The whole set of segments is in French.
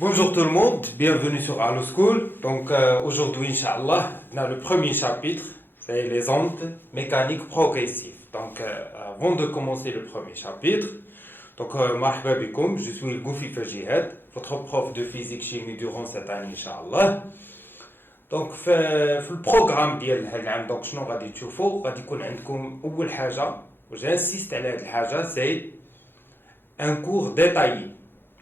Bonjour tout le monde, bienvenue sur Allo School. Aujourd'hui, Inch'Allah, on a le premier chapitre, c'est les ondes mécaniques progressives. Avant de commencer le premier chapitre, marhaba bikoum, je suis Goufi Fajihad, votre prof de physique chimie durant cette année, Inch'Allah. في البروغرام ديال هذا العام شنو غادي تشوفوا غادي يكون عندكم اول حاجه وجانسيست على هذه الحاجه سي ان كور ديتايي.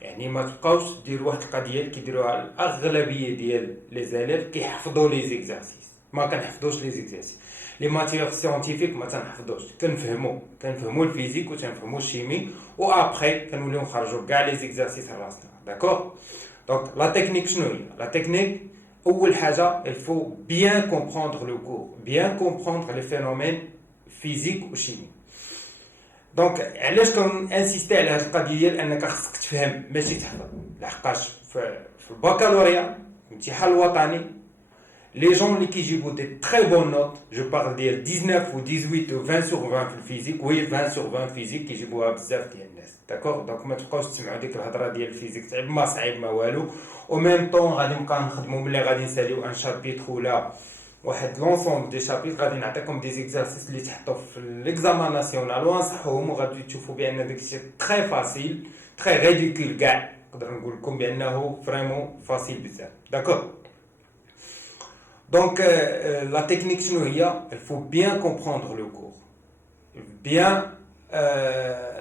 يعني ما تبقاوش ديروا واحد القضيه اللي كيديروها الاغلبيه ديال لي زاليف كيحفظوا لي زيكزارسيس. ما كنحفظوش لي زيكزارسيس لي ماتيير سيانتيفيك، ما تنحفظوش، كنفهموا الفيزيك وتنفهموا الشيمي وابخي كنوليو نخرجوا كاع لي زيكزارسيس راسنا. داكور. دونك لا تكنيك شنو هي لا تكنيك؟ أول حاجة il faut bien comprendre le cours, bien comprendre les phénomènes physiques ou chimiques. دونك علاش كنانسيستي على هذه القضيه؟ لانك خصك تفهم ماشي تحفظ. لحقاش في البكالوريا الامتحان الوطني لي جون اللي كيجيبوا دي تري بون نوت، جو بارل ديال 19 و 18 و 20 sur 20 في الفيزيك، وي 20 sur 20 فيزيك كيجيبوها بزاف ديال الناس. داكوغ. دونك ما تبقاوش تسمعوا ديك الهضره ديال الفيزيك صعيب ما والو. او ميم طون غادي نبقى نخدموا ملي غادي نساليو ان شابيتر ولا واحد لونسومبل دي شابيتر، غادي نعطيكم دي زيكزارسيس اللي تحطوا في ليكزامان ناسيونال وانصحوهم، وغادي تشوفوا بان داكشي تري فاسيل تري ريديكول كاع. نقدر نقول لكم بانه فريمون فاسيل بزاف. داكور. Donc, la technique شنو هي؟ Il faut bien comprendre le cours, bien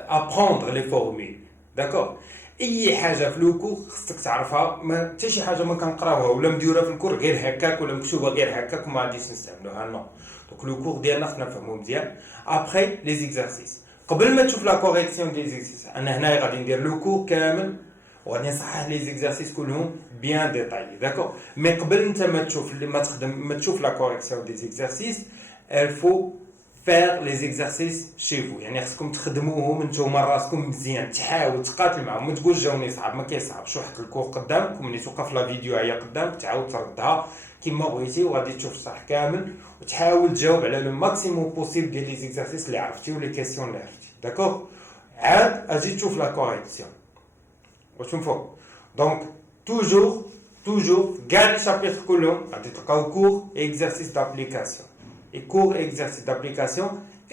apprendre les formules. D'accord. اي حاجه في لو كور خصك تعرفها، ما حتى شي حاجه ما كنقراوها ولا مديوره في الكور غير هكاك ولا مكتوبه غير هكاك وما غاديش نستعملوها. نو. دونك لو كور ديالنا خصنا نفهمو مزيان. ابري لي زيكزارسيس، قبل ما تشوف لا كوريكسيون دي زيكزارسيس، انا هنايا غادي ندير لو كور كامل وغادي نصحح لي زيكزارسيس كلهم بيان ديتايي. داكور. مي قبل انت ما تشوف لا كوريكسيون دي زيكزارسيس، il faut faire les exercices chez vous. يعني خصكم تخدموهم نتوما راسكم مزيان، تحاول تقاتل معهم، ما تقولش جاوني صعب، ما كيصعبش. واحد الكور قدامك وملي توقف لا فيديو هي قدامك تعاود تردها كما بغيتي وغادي تشوف الشرح كامل وتحاول تجاوب على لو ماكسيموم بوسيبل ديال لي زيكزارسيس اللي عرفتي ولي كيسيون اللي عرفتي. داكور. عاد اجي تشوف لا كوريكسيون وتشوفوا. دونك توجور كاع لي شابيتر كلهم غادي تلقاو كور اكزرسيس دابليكاسيون et cours et exercices d'application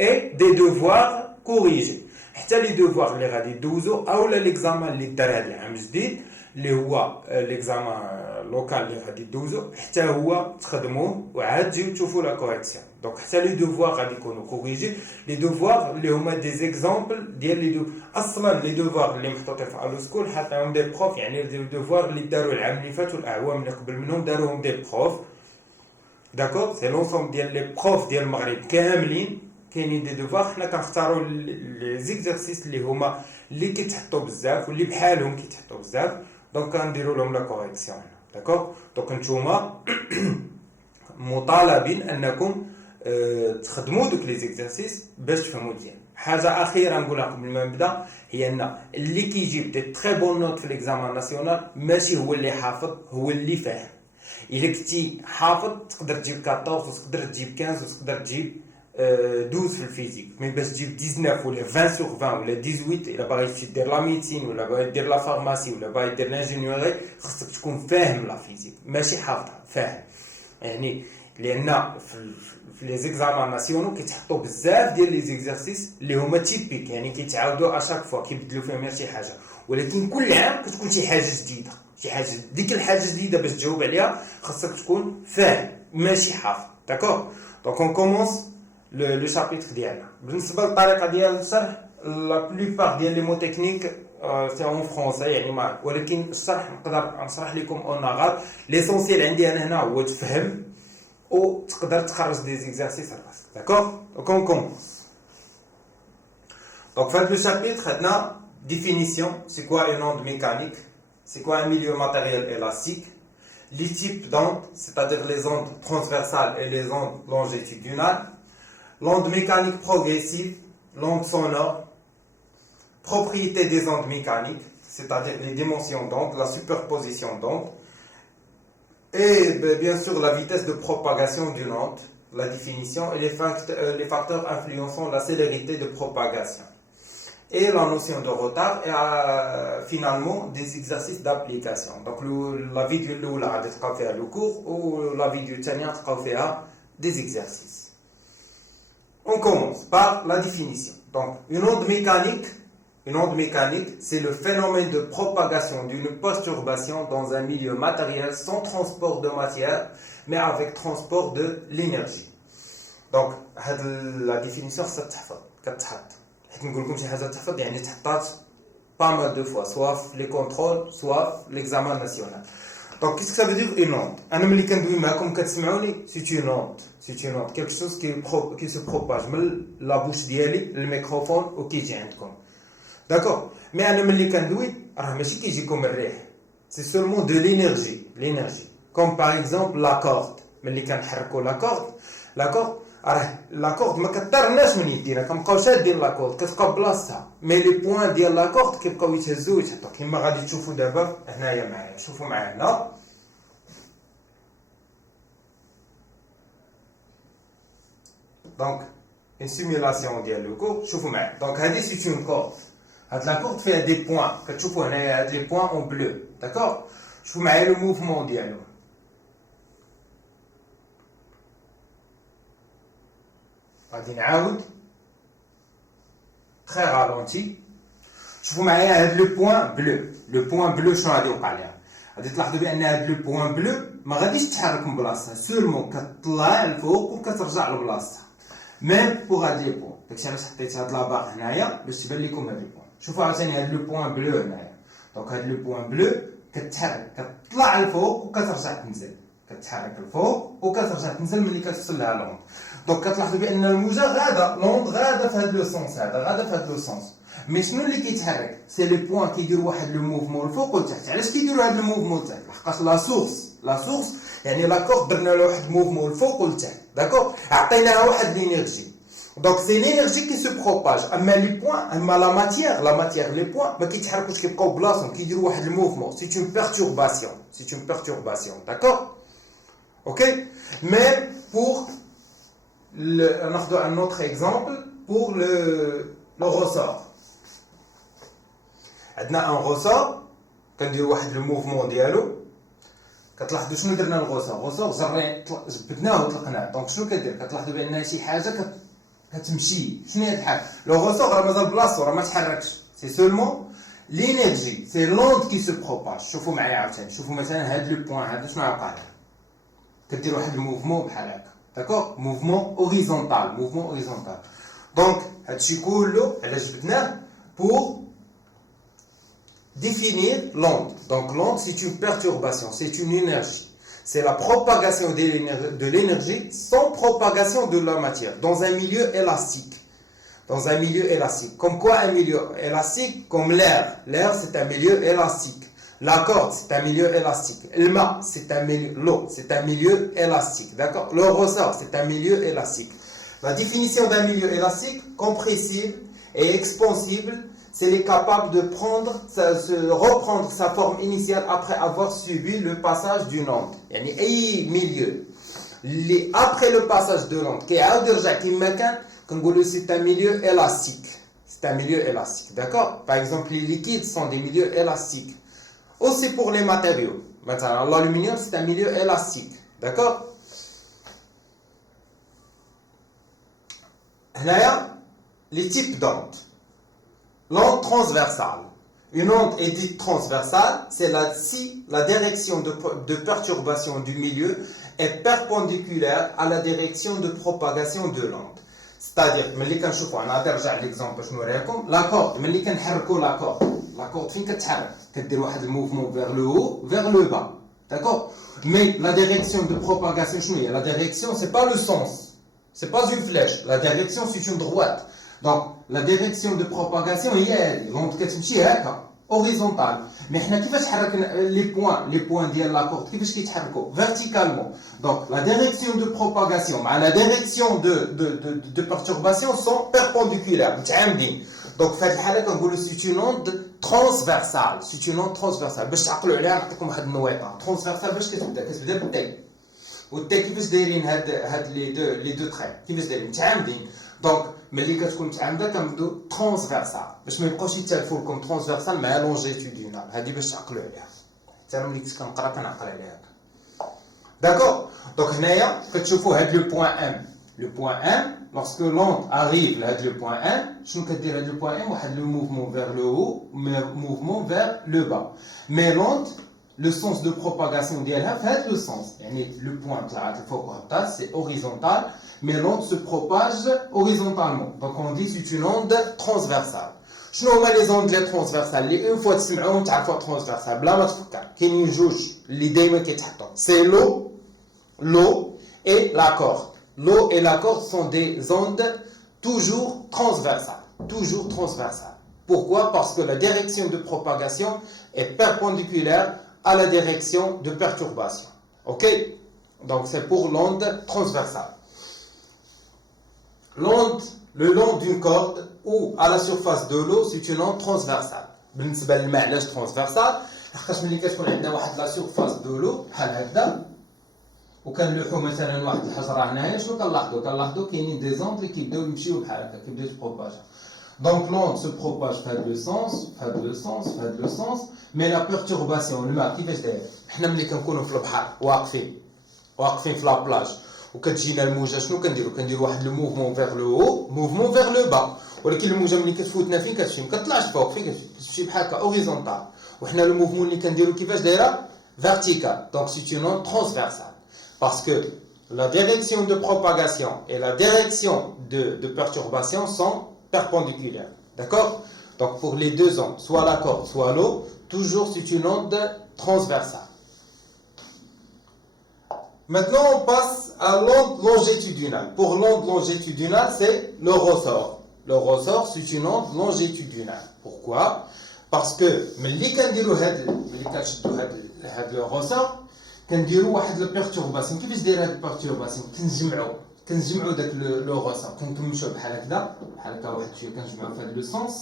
et des devoirs corrigés. حتى لي devoirs اللي غادي دوزو او ليكزامان اللي دار هذا العام جديد اللي هو ليكزامان لوكال اللي غادي دوزو، حتى هو تخدموه وعاد تجيو تشوفوا لا كوريكسيون. دونك حتى لي devoirs غادي يكونوا كوريجي. لي devoirs اللي هما دي زيكزامبل ديال لي اصلا لي devoirs اللي محطوطين في الو سكول حاطين دي بروف، يعني لي devoirs اللي داروا العام اللي فات والاعوام اللي قبل منهم داروهم دي بروف. داكور. سي لونسومبل ديال لي بروف ديال المغرب كاملين كاينين دي دوفوار. حنا كنختاروا لي زيكزارسيس اللي هما اللي كيتحطوا بزاف واللي بحالهم كيتحطوا بزاف، دونك كنديروا لهم لا كوريكسيون. داكور. دونك نتوما مطالبين انكم تخدموا دوك لي زيكزارسيس باش تفهموا مزيان. حاجه اخيره نقولها قبل ما نبدا هي ان اللي كيجيب دي تري بون نوت في ليكزامان ناسيونال ماشي هو اللي حافظ، هو اللي فاهم. إلا كنتي حافظ تقدر تجيب 14 وتقدر تجيب 15 وتقدر تجيب 12 في الفيزيك، مي باش تجيب 19 ولا 20 sur 20 ولا 18 إلا باغي دير لا ميديسين ولا باغي دير لا فارماسي ولا باغي دير لانجينيوري خصك تكون فاهم لا فيزيك ماشي حافظها، فاهم. يعني لأن في لي زيكزامان ناسيونو كيتحطوا بزاف ديال لي زيكزارسيس اللي هما تيبيك، يعني كيتعاودوا اشاك فوا كيبدلوا فيهم غير شي حاجه، ولكن كل عام كتكون شي حاجه جديده. شي حاجه ديك الحاجه جديده باش تجاوب عليها خاصك تكون فاهم ماشي حافظ. داكور. دونك اون كومونس لو شابيتر ديالنا. بالنسبه للطريقه ديال الشرح لا بلوبار ديال لي مو تكنيك سي اون فرونسي، يعني ما ولكن الشرح نقدر نشرح لكم اون اغال. ليسونسيال عندي انا هنا هو تفهم وتقدر تخرج دي زيكزارسيس راسك. داكور. دونك اون كومونس. دونك في هذا لو شابيتر خدنا définition, c'est quoi une onde mécanique, c'est quoi un milieu matériel élastique, les types d'ondes, c'est-à-dire les ondes transversales et les ondes longitudinales, l'onde mécanique progressive, l'onde sonore, propriétés des ondes mécaniques, c'est-à-dire les dimensions d'onde, la superposition d'ondes, et bien sûr la vitesse de propagation d'une onde, la définition et les facteurs influençant la célérité de propagation. et la notion de retard et finalement des exercices d'application. Donc la vidéo الاولى غادي تلقاو فيها le cours ou la vidéo الثانيه تلقاو فيها des exercices. On commence par la définition. Donc une onde mécanique, c'est le phénomène de propagation d'une perturbation dans un milieu matériel sans transport de matière mais avec transport de l'énergie. Donc la définition c'est كتحط حيت نقول لكم شي حاجه تحفظ يعني تحطات pas mal de fois soit les contrôles soit l'examen national. Donc qu'est-ce que ça veut dire une onde? انا ملي كندوي معكم كتسمعوني c'est une onde quelque chose qui se propage من la bouche ديالي للميكروفون وكيجي عندكم. D'accord, mais انا ملي كندوي راه ماشي كيجيكم الريح, c'est seulement de l'énergie comme par exemple la corde. ملي كنحركوا la corde لاكورد ما كطرناش من يدينا, كنبقاو شادين لاكورد كتبقى بلاصتها, مي لي بوين ديال لاكورد كيبقاو يتهزوا ويتحطوا كما غادي تشوفوا دابا هنايا معايا. شوفوا معايا هنا, دونك اون سيمولاسيون ديال لو كور. شوفوا معايا, دونك هذه سي اون كورد, هاد لاكورد فيها دي بوين كتشوفوا هنايا, هاد لي بوين اون بلو. داكور, شوفوا معايا لو موفمون ديالو. غادي نعاود تري رالونتي. شوفوا معايا هاد لو بوين بلو شنو غادي يوقع ليها. غادي تلاحظوا بان هاد لو بوين بلو ما غاديش تحرك من بلاصتها, سولمون كتطلع الفوق وكترجع لبلاصتها ميم بوغ هاد لي بوين. داكشي علاش حطيت هاد لاباغ هنايا باش تبان لكم هاد لي بوين. شوفوا عاوتاني هاد لو بوين بلو هنايا, دونك هاد لو بوين بلو كتحرك كتطلع الفوق وكترجع تنزل, كتحرك الفوق وكترجع تنزل ملي كتوصل لها لوند. دونك كتلاحظوا بان الموجه غاده لوند غاده في هذا لو سونس, غاده في هذا لو سونس. مي شنو اللي كيتحرك؟ سي لي بوين كيديروا واحد لو موفمون الفوق والتحت. علاش كيديروا هذا الموفمون التحت؟ لحقاش لا سورس يعني لاكور درنا له واحد الموفمون الفوق والتحت. داكور, عطيناها واحد لينيرجي, دونك سي لينيرجي كي سو بروباج. اما لي بوين اما لا ماتيير لي بوين ما كيتحركوش, كيبقاو بلاصتهم, كيديروا واحد الموفمون. سي اون بيرتورباسيون. داكور, اوكي. مي بور ناخذ un autre exemple pour le ressort. عندنا ان ressort كنديروا واحد لو موفمون ديالو, كتلاحظوا شنو درنا الغوسور زرين جبدناه وطلقناه. دونك شنو كدير؟ كتلاحظوا بان شي حاجه كتمشي. شنو هي الحاجه؟ لو غوسور راه مازال بلاصتو, راه ما تحركش, سي سولمون لينيرجي, سي لوند كي سو بروباج. شوفوا معايا عاوتاني, شوفوا مثلا هاد لو بوين هذا شنو وقع له. كدير واحد الموفمون بحال هكا, داكور, موفمون اوريزونتال. دونك هادشي كله علاش جبدناه؟ pour définir l'onde. Donc l'onde c'est une perturbation, c'est une énergie. C'est la propagation de l'énergie sans propagation de la matière dans un milieu élastique. Comme quoi un milieu élastique? Comme l'air. L'air c'est un milieu élastique. La corde c'est un milieu élastique. L'eau c'est un milieu élastique. D'accord? Le ressort c'est un milieu élastique. La définition d'un milieu élastique, compressible et expansible, c'est les capable de reprendre sa forme initiale après avoir subi le passage d'une onde. يعني أي milieu اللي après le passage de l'onde كيعاود يرجع كما كان كنقولوا c'est un milieu élastique. C'est un milieu élastique, d'accord? Par exemple, les liquides sont des milieux élastiques. Aussi pour les matériaux. Maintenant, l'aluminium c'est un milieu élastique, d'accord? هنايا les types d'ondes. L'onde transversale. Une onde est dite transversale, c'est si la direction de perturbation du milieu est perpendiculaire à la direction de propagation de l'onde. C'est-à-dire, ملي كنشوفوا انا غادي نرجع ليكزامبل باش نوريكم. لاكورد ملي كنحركوا لاكورد فين كتحرك؟ كدير واحد الموفمون vers le haut, vers le bas. D'accord? Mais la direction de propagation شنو هي؟ La direction c'est pas le sens. C'est pas une flèche. La direction c'est une droite. Donc la direction de propagation هي هذه. l'onde كتمشي هكا horizontal. Mais حنا كيفاش حركنا les points ديال لاكورد كيفاش كيتحركوا verticalement. Donc la direction de propagation مع la direction de perturbation sont perpendiculaires متعامدين. Donc في هذه الحاله كنقولوا c'est une onde transversale. C'est une onde transversale. باش تعقلوا عليها نعطيكم واحد النويطه. transversale باش كتبدا بالتي. والتي كيفاش دايرين هاد لي دو تري كيفاش دايرين متعامدين. دونك ملي كتكون متعامده كنبداو ترانسفيرسال باش ما يبقاوش يتالفوا لكم ترانسفيرسال مع لونجيتودينال هذه باش تعقلوا عليها حتى انا ملي كنت كنقرا كنعقل عليها داكور دونك هنايا كتشوفوا هاد لو بوين ام لو بوين ام lorsque l'onde arrive لهاد لو بوين ام شنو كدير هاد لو بوين ام واحد لو موفمون vers le haut mouvement vers le bas mais l'onde le sens de propagation ديالها في هاد لو sens يعني لو بوين طلعت الفوق وهبطات سي horizontal mais l'onde se propage horizontalement. Donc on dit c'est une onde transversale. شنو هما لي زوند لي ترانسفيرسال اللي اون فوا تسمعوهم تعرفوا ترانسفيرسال بلا ما تفكر كاينين جوج اللي دائما كيتحطوا سي l'eau et la corde. L'eau et la corde sont des ondes toujours transversales. Pourquoi? Parce que la direction de propagation est perpendiculaire à la direction de perturbation. OK? Donc c'est pour l'onde transversale. L'onde le long d'une corde ou à la surface de l'eau c'est une onde transversale. بالنسبه للماء علاش ترانسفيرسال حيت ملي كتكون عندنا واحد لا سورفاس دو لو بحال هكذا وكنلوحوا مثلا واحد الحجره هنايا شنو كنلاحظوا كاينين دي زوند اللي كيبداو يمشيو بحال هكا كيبداو يتبروباجا دونك لوند سو بروباج في هذا لو سونس مي لا بيرتورباسيون الماء كيفاش داير حنا ملي كنكونوا في البحر واقفين في لا بلاج وكتجينا الموجه شنو كنديروا واحد لو موفمون فيغ لو هو موفمون فيغ لو با ولكن الموجه ملي كتفوتنا فين كتمشي ما كطلعش فوق فين كتمشي بحال هكا اوريزونتال وحنا لو موفمون اللي كنديروا كيفاش دايره فيرتيكال دونك سي اون ترانسفيرسال parce que la direction de propagation et la direction de perturbation sont perpendiculaires d'accord donc pour les deux ondes soit la corde soit l'eau toujours c'est une onde transversale. Maintenant, on passe à l'onde longitudinale. Pour l'onde longitudinale, c'est le ressort. Le ressort, c'est une onde longitudinale. Pourquoi? Parce que, ملي كنديروا ملي كنشدوا هاد le ressort, كنديروا واحد la perturbation. كيفاش داير هاد perturbation؟ كنجمعوا داك le ressort. كنمشيو بحال هكا واحد شويه كنجمعوا في هاد le sens.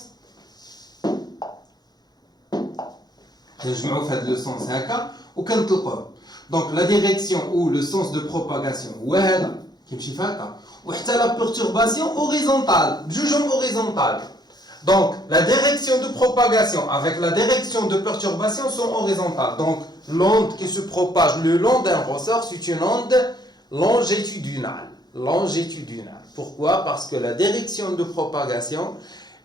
كنجمعوا في هاد le sens هكا وكنطلقوه. Donc la direction ou le sens de propagation هو هذا كيمشي في هكا وحتى la perturbation horizontale بجوجهم horizontal. Donc la direction de propagation avec la direction de perturbation sont horizontales. Donc l'onde qui se propage le long d'un ressort c'est une onde longitudinale. Pourquoi? Parce que la direction de propagation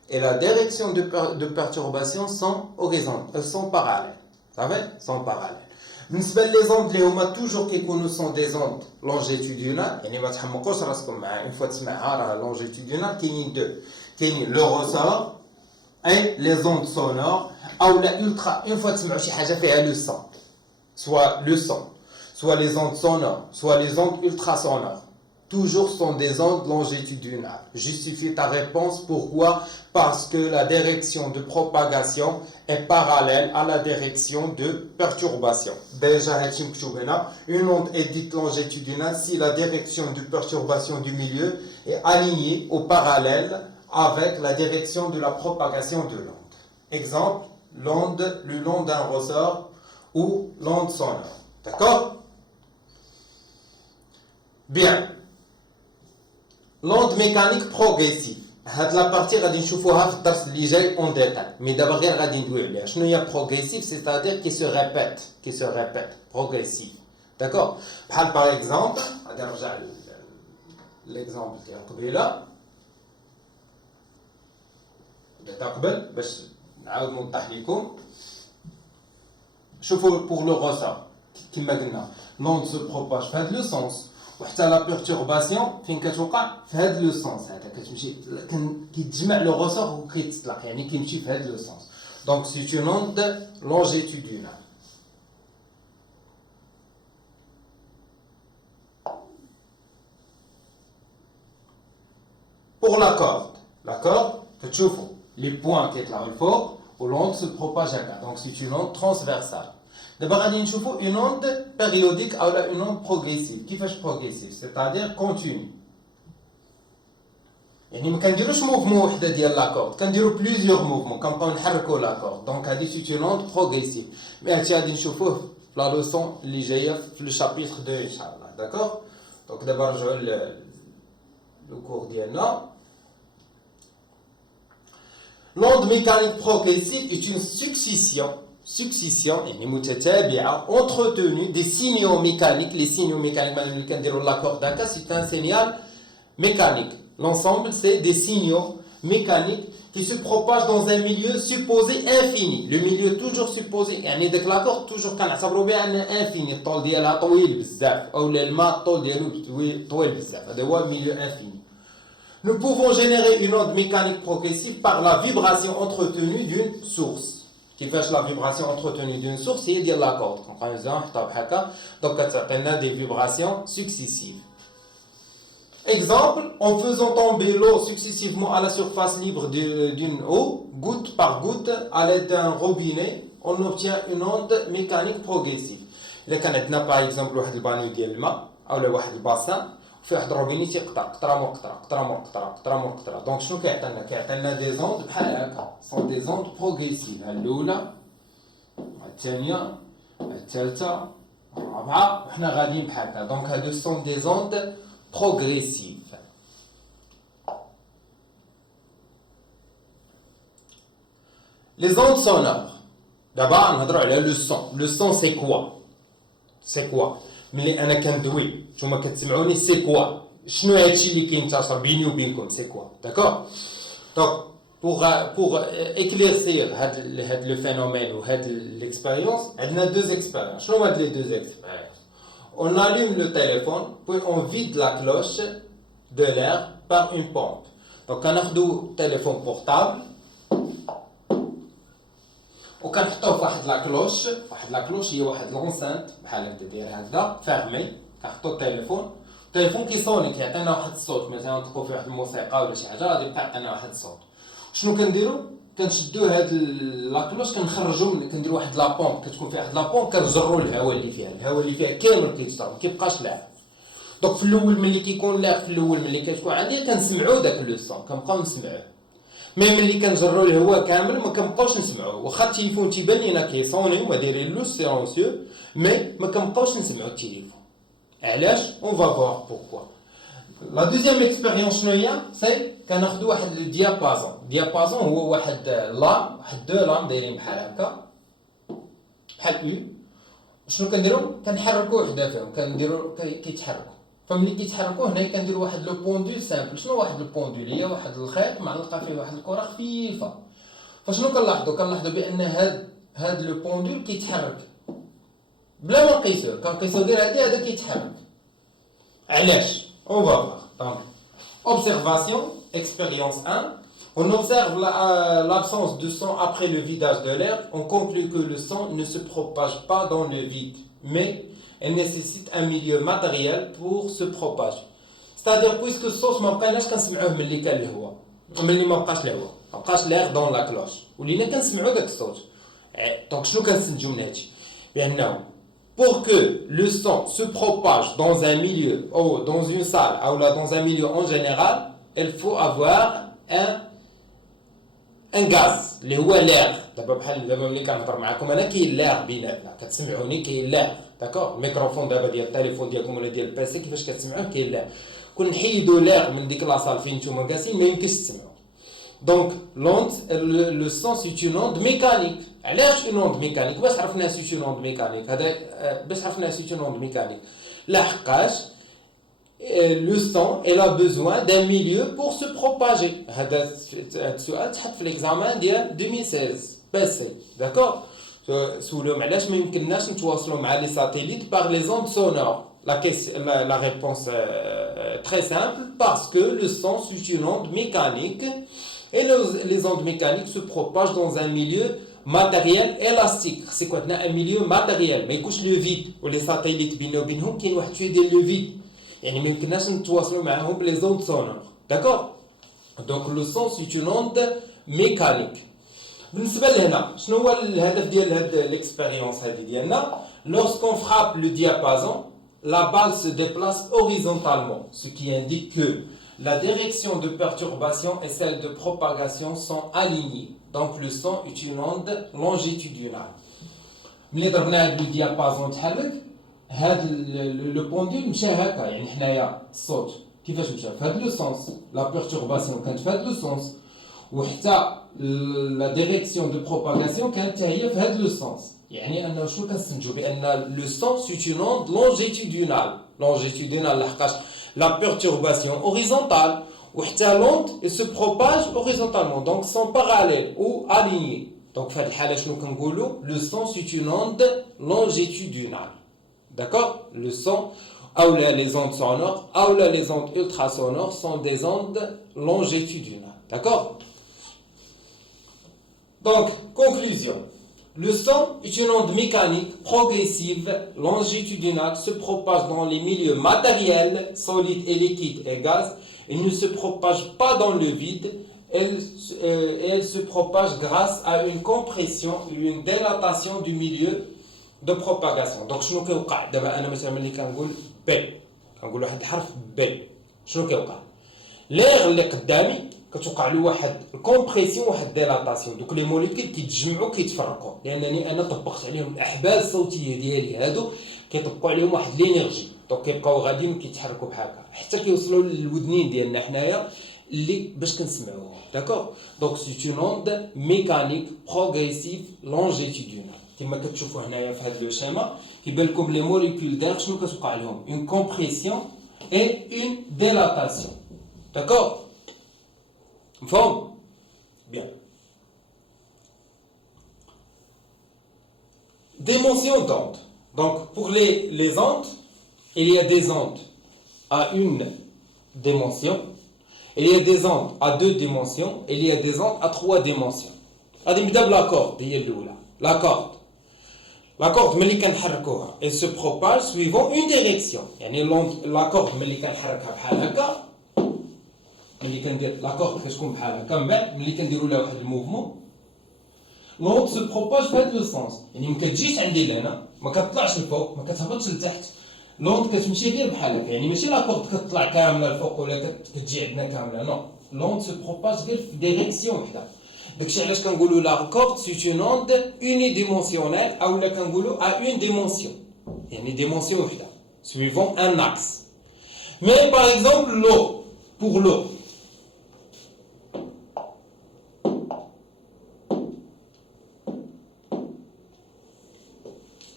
et la direction de perturbation sont horizontales, sont parallèles. Ça va? Sont parallèles. بالنسبه لي زوند اللي هما توجور كيكونوا سون دي زوند لونجيتودينال يعني ما تحمقوش راسكم مع اون فوا تسمعها راه لونجيتودينال كاينين لو روسور اي لي زوند سونور او لا الترا اون فوا تسمعوا شي حاجه فيها لو سون سوا لي زوند سونور سوا لي زوند الترا سونور toujours sont des ondes longitudinales. Justifie ta réponse. Pourquoi? Parce que la direction de propagation est parallèle à la direction de perturbation. Déjà, une onde est dite longitudinale si la direction de perturbation du milieu est alignée au parallèle avec la direction de la propagation de l'onde. Exemple, l'onde le long d'un ressort ou l'onde sonore. D'accord? Bien. L'onde mécanique progressive. هاد لا بارتي غادي نشوفوها في الدرس اللي جاي اون ديتاي مي دابا غير غادي ندوي عليها شنو هي بروغريسيف سيتادير كي سو ريبيت بروغريسيف داكور بحال باغ اكزومبل غادي نرجع ليكزومبل ديال قبيله قبل باش نعاود نوضح لكم شوفوا بور لو روسور كما قلنا لوند سو بروباج في هاد لو سونس وحتى لا بيرتورباسيون فين كتوقع في هذا لو سونس هذا كتمشي كيتجمع لو غوسور وكيتطلق يعني كيمشي في هذا لو سونس دونك سي اون اوند لونجيتودينال. Pour la corde كتشوفوا لي بوين كيطلعوا الفوق والونde se propage هكا دونك سي اون اوند ترانسفيرسال. دابا غادي نشوفوا اون اوند بيريوديك او لا اون اوند بروغريسيف. كيفاش بروغريسيف؟ سيتادير كونتينيو يعني ما كنديروش موفمون وحده ديال لاكورد كنديروا بليزيور موفمون كنبقاو نحركوا لاكورد دونك هذه سي اون اوند بروغريسيف. مي هادشي غادي نشوفوه في لا لوسون اللي جايه في لو شابيتر 2 ان شاء الله. داكور دونك دابا نرجعوا لو كور ديالنا. L'onde mécanique progressive est une succession يعني متتابعة entretenue des signaux mécaniques. Les signaux mécaniques, l'accord d'Aka, c'est un signal mécanique. L'ensemble, c'est des signaux mécaniques qui se propagent dans un milieu supposé infini. Le milieu toujours supposé, يعني داك l'accord toujours كنعتبروا بها أنها infini. الطول ديالها طويل بزاف أو الماء الطول ديالو طويل بزاف. هذا هو milieu infini. Nous pouvons générer une onde mécanique progressive par la vibration entretenue d'une source. كيفاش la vibration entretenue d'une source هي ديال la corde. كنبقاو نزيدو نحطوها بحال هكا دونك كتعطينا des vibrations successives. Exemple, en faisant tomber l'eau successivement à la surface libre d'une eau, goutte par goutte, à l'aide d'un robinet, on obtient une onde mécanique progressive. إذا كان عندنا par exemple واحد البانيو ديال الماء أو واحد الباسان وفي واحد الروبيني تيقطع قطرة مور قطرة قطرة مور قطرة قطرة مور قطرة دونك شنو كيعطينا؟ كيعطينا دي زوند بحال هكا سون دي زوند بروغريسيف. الأولى الثانية الثالثة الرابعة وحنا غاديين بحال هكا دونك هادو سون دي زوند progressive. Les ondes sonores. D'abord, on va parler le son. Le son, c'est quoi? C'est quoi? ملي أنا كندوي نتوما كتسمعوني c'est quoi? شنو هادشي اللي كينتشر بيني وبينكم c'est quoi? D'accord? Donc, pour éclaircir le phénomène ou l'expérience, on a deux expériences. شنو هاد les deux expériences? On allume le téléphone, puis on vide la cloche de l'air par une pompe. Donc, on a un téléphone portable. وكنحطوه في واحد لا كلوش هي واحد لونسانت بحال هكا داير هكذا فيرمي. كنحطو التليفون كيصوني كيعطينا واحد الصوت. مثلا نطلقوا فيه واحد الموسيقى ولا شي حاجه غادي يبقى يعطينا واحد الصوت. شنو كنديروا؟ كنشدو هاد لا كلوش كنخرجوا كنديروا واحد لا بومب كتكون فيها واحد لا بومب كنجروا الهواء اللي فيها كامل كيتشرب ما كيبقاش لاعب. دونك في الاول ملي كيكون لاعب في الاول ملي كتكون عندي كنسمعوا داك لو صون كنبقاو نسمعوه. مي ملي كنجروا الهواء كامل ما كنبقاوش نسمعوه. واخا التليفون تيبان لينا كيصوني وما دايرين لو سيلونسيو مي ما كنبقاوش نسمعوا التليفون. علاش؟ اون فا فوار بوركوا. لا دوزيام اكسبيريونس شنو هي؟ سي كناخذوا واحد الديابازون هو واحد دو لام دايرين بحال هكا بحال او. شنو كنديروا؟ كنحركوا وحده فيهم كنديروا كيتحركوا. فملي كيتحركوا هنا كنديروا واحد لو بوندول سامبل. شنو واحد لو بوندول؟ هي واحد الخيط معلقه فيه واحد الكره خفيفه. فشنو كنلاحظوا بان هاد لو بوندول كيتحرك بلا ما نقيسوه. كنقيسو غير هذا كيتحرك. علاش؟ On va voir. Donc, observation, expérience 1. On observe l'absence de son après le vidage de l'air. On conclut que le son ne se propage pas dans le vide, mais elle nécessite un milieu matériel pour se propager. C'est-à-dire, puisque le son, ما بقيناش كنسمعوه ملي كان الهواء، ملي ما بقاش الهواء، ما بقاش l'air dans la cloche، ولينا كنسمعوا داك الصوت. Donc, شنو كنستنتجوا من هادشي؟ بأنه pour que le son se propage dans un milieu ou dans une salle ou là dans un milieu en général, il faut avoir un gaz اللي هو l'air. دابا بحال ملي كنهضر معكم انا كاين l'air بيناتنا كتسمعوني كاين l'air. داكور الميكروفون دابا ديال التليفون ديالكم ولا ديال الباسي كيفاش كتسمعوه كاين l'air. كون نحيدوا l'air من ديك لاصال فين نتوما جالسين ما يمكنش تسمعوا. Donc l'onde, le son c'est une onde mécanique. علاش une onde mécanique؟ باش عرفنا c'est une onde mécanique. هذا باش عرفنا c'est une onde mécanique. لحقاش le son il a besoin d'un milieu pour se propager. هذا السؤال تحط في l'examen ديال 2016 باسي. داكور سولهم علاش ما يمكنناش نتواصلوا مع لي ساتيليت par les ondes sonores. La réponse est très simple parce que le son c'est une onde mécanique. Et les ondes mécaniques se propagent dans un milieu matériel élastique. C'est quoi un milieu matériel ما يكونش le vide. ولي ساتيليت بيننا وبينهم كاين واحد شويه ديال لو فيد يعني ما يمكنناش نتواصلوا معاهم بلي زوند سونور. داكور دونك لو سون سي اون اوند ميكانيك. بالنسبه لهنا شنو هو الهدف ديال هاد ليكسبيريونس هادي ديالنا؟ lorsqu'on frappe le diapason la balle se déplace horizontalement, ce qui indique que la direction de perturbation et celle de propagation sont alignées. Donc le son est une onde longitudinale. ملي ضربنا هاد الديابازون تحرك هاد لو بوندول مشى هكا يعني حنايا الصوت كيفاش مشى في هاد لو سونس. لا بيرتورباسيون كانت في هاد لو سونس وحتى la direction de propagation كانت هي في هذا لو سونس يعني انه شنو كنستنتجوا بان لو سون سيت اون اوند لونجيتودينال لحقاش لا perturbation horizontale وحتى لوند il se propage horizontalement donc sont parallèles ou alignés donc في هذه الحاله شنو كنقولوا لو سون سيت اون اوند longitudinale d'accord le son ou les ondes sonores ou les ondes ultrasonores sont des ondes longitudinales d'accord. Donc, conclusion. Le son est une onde mécanique progressive, longitudinale, se propage dans les milieux matériels, solides et liquides et gaz. Elle ne se propage pas dans le vide. Elle se propage grâce à une compression ou une dilatation du milieu de propagation. Donc, شنو كيوقع دابا انا مثلا ملي كنقول بي كنقول واحد الحرف بي شنو كيوقع ليغ اللي قدامي كتوقع له واحد الكومبريسيون واحد ديلاتاسيون دوك لي موليكول كيتجمعوا كيتفرقوا لانني انا طبقت عليهم الاحبال الصوتيه ديالي هادو كيطبقوا عليهم واحد لينيرجي دونك كيبقاو غاديين كيتحركوا بحال هكا حتى كيوصلوا للودنين ديالنا حنايا اللي باش كنسمعوهم داكوغ دونك سي اون اوند ميكانيك بروغريسيف لونجيتودينال كما كتشوفوا هنايا في هذا لو شيما كيبان لكم لي موليكول داغ شنو كتوقع لهم اون كومبريسيون اي اون ديلاتاسيون داكوغ مفهوم bien dimension d'onde donc pour les ondes il y a des ondes à une dimension il y a des ondes à deux dimensions il y a des ondes à trois dimensions غادي نبدا باللاكورد هي الاولى لاكورد ملي كنحركوها elle se propage suivant une direction يعني لاكورد ملي كنحركها بحال هكا ملي كندير لاكورد كتكون بحال هكا من بعد ملي كنديروا لها واحد الموفمون لونط سو بروباج في هذا لو سونس يعني ما كتجيش عندي لهنا ما كتطلعش لفوق ما كتهبطش لتحت لونط كتمشي غير بحال هكا يعني ماشي لاكورد كتطلع كامله لفوق ولا كتجي عندنا كامله نو لونط سو بروباج غير في ديريكسيون وحده داكشي علاش كنقولوا لاكورد سي اون اوند اوني ديمونسيونيل اولا كنقولوا ا اون ديمونسيون يعني ديمونسيون وحده suivant un axe mais par exemple l'eau pour l'eau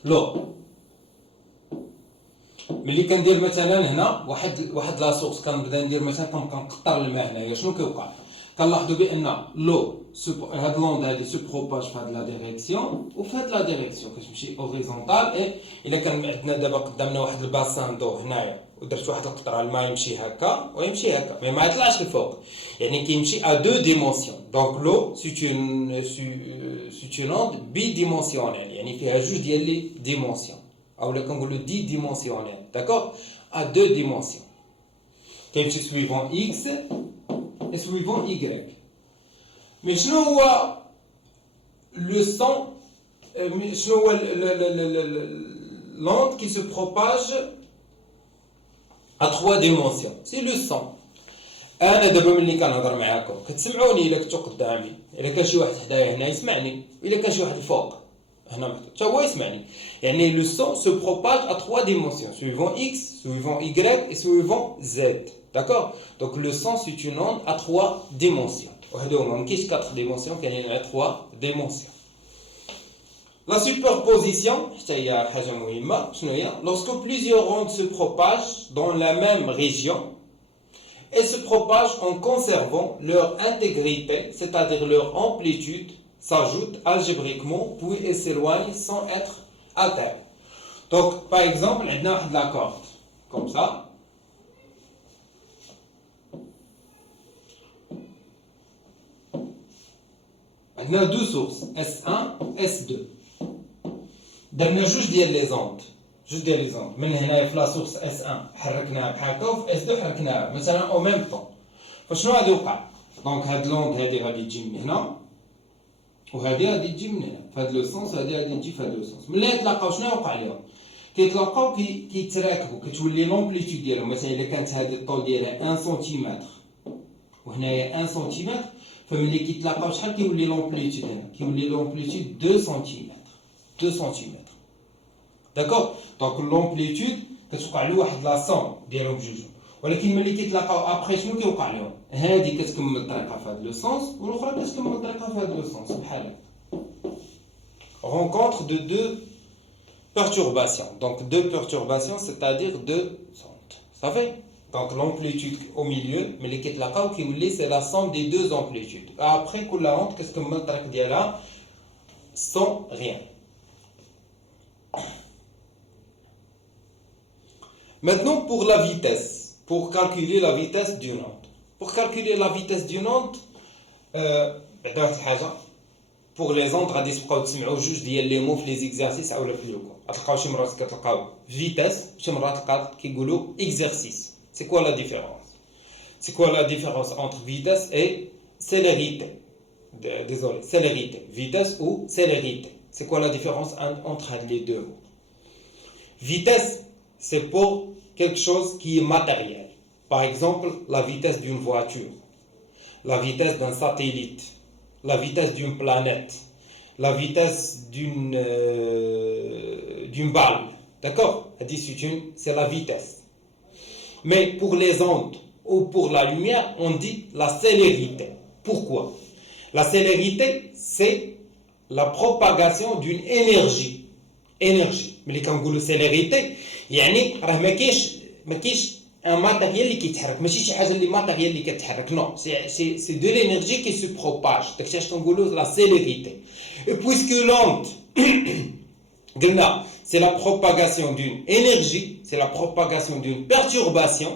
لو ملي كندير مثلا هنا واحد لا سورس كنبدا ندير مثلا كنقطر الماء هنايا شنو كيوقع كنلاحظوا بان لو هاد لوند هادي سو بروباج في هاد لا ديريكسيون وفي هاد لا ديريكسيون كتمشي اوريزونطال اي الا كان عندنا دابا قدامنا واحد الباسان دو هنايا ودرت واحد القطره الماء يمشي هكا ويمشي هكا مي ما يطلعش لفوق يعني كيمشي ا دو ديمونسيون دونك لو سي اون اوند بي ديمونسيونيل يعني فيها جوج ديال لي ديمونسيون اولا كنقولوا دي ديمونسيونيل داكوغ ا دو ديمونسيون كيمشي سويفون اكس et suivant y mais شنو هو le son شنو هو l'onde qui se propage à trois dimensions c'est le son انا دابا ملي كنهضر معاكم كتسمعوني الا كنتو قدامي الا كان شي واحد حدايا هنا يسمعني الا كان شي واحد الفوق هنا حتى هو يسمعني يعني le son se propage à trois dimensions suivant x suivant y et suivant z d'accord donc le son c'est une onde à trois dimensions وهادو هما ما كاينش 4 dimensions كاينين على 3 dimensions la superposition حتى هي حاجه مهمه شنو هي lorsque plusieurs ondes se propagent dans la même région elles se propagent en conservant leur intégrité c'est-à-dire leur amplitude s'ajoute algébriquement puis elles s'éloignent sans être altérées donc par exemple عندنا واحد لاكورد comme ça عندنا دو سورس S1 S2 درنا جوج ديال لي زوند من هنايا في لا سورس S1 حركناها بحال هكا وفي S2 حركناها مثلا او ميم طون فشنو غادي يوقع دونك هاد لوند هادي غادي تجي من هنا وهادي غادي تجي من هنا في هاد لو سونس هادي غادي تجي في هاد لو سونس ملي يتلاقاو شنو يوقع لهم كيتلاقاو كيتراكبوا كتولي لومبليتود ديالهم مثلا الا كانت هادي الطول ديالها 1 سنتيمتر وهنايا 1 سنتيمتر فملي كيتلاقاو شحال كيولي لومبليتود هنا كيولي لومبليتود 2 سنتيمتر داكوغ دونك لومبليتود كتوقع له واحد لا سون ديالهم بجوج ولكن ملي كيتلاقاو ابخي شنو كيوقع لهم؟ هذه كتكمل الطريقه في هذا لو سونس والاخرى كتكمل الطريقه في هذا لو سونس بحال هكا. Rencontre de deux perturbations. Donc deux perturbations, c'est-à-dire deux ondes. Vous savez? Donc l'amplitude au milieu, mais les كيتلاقاو كيولي c'est la somme des deux amplitudes. Après كل onde كتكمل الطريق ديالها sans rien. Maintenant pour la vitesse, pour calculer la vitesse d'une onde. Pour calculer la vitesse d'une onde, pour les ondes غادي تبقاو تسمعوا جوج ديال لي مو في لي زيكزارسيس اولا في لوكو. غتلقاو شي مرات كتلقاو vitesse, شي مرات تلقاو كيقولوا exercice. C'est quoi la différence? C'est quoi la différence entre vitesse et célérité? Désolé, célérité. Vitesse ou célérité. C'est quoi la différence entre les deux mots? Vitesse, c'est pour quelque chose qui est matériel. Par exemple, la vitesse d'une voiture, la vitesse d'un satellite, la vitesse d'une planète, la vitesse d'une balle. D'accord? C'est la vitesse. Mais pour les ondes ou pour la lumière, on dit la célérité. Pourquoi? La célérité, c'est la propagation d'une énergie. Énergie. Mais quand on dit célérité, يعني راه ما كاينش un matériel اللي كيتحرك، ماشي شي حاجه اللي matériel اللي كتحرك، non, c'est de l'énergie qui se propage. داكشي علاش كنقولوا la célérité. Et puisque l'onde قلنا c'est la propagation d'une énergie, c'est la propagation d'une perturbation,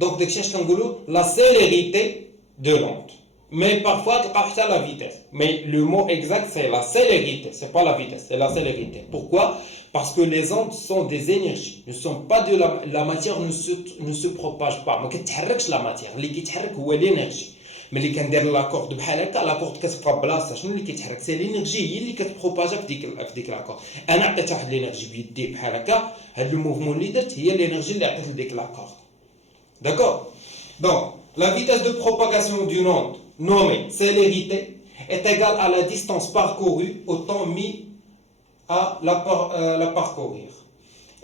donc داكشي علاش كنقولوا la célérité de l'onde. Mais parfois تلقى حتى la vitesse. Mais le mot exact c'est la célérité, c'est pas la vitesse, c'est la célérité. Pourquoi? Parce que les ondes sont des énergies, ne sont pas de la matière ne se propage pas. ما كتحركش la matière, اللي كيتحرك هو l'énergie. ملي كندير لا كورد بحال هكا لا كورد كتبقى بلاصه، شنو اللي كيتحرك؟ سي لينيرجي هي اللي كتبروباجا في ديك لا كورد. انا عطيت واحد لينيرجي بيدي بحال هكا، هاد الموفمون اللي درت هي لينيرجي اللي عطيت لديك لا كورد. D'accord? Donc la vitesse de propagation d'une onde nommée célérité est égale à la distance parcourue au temps mis à la parcourir.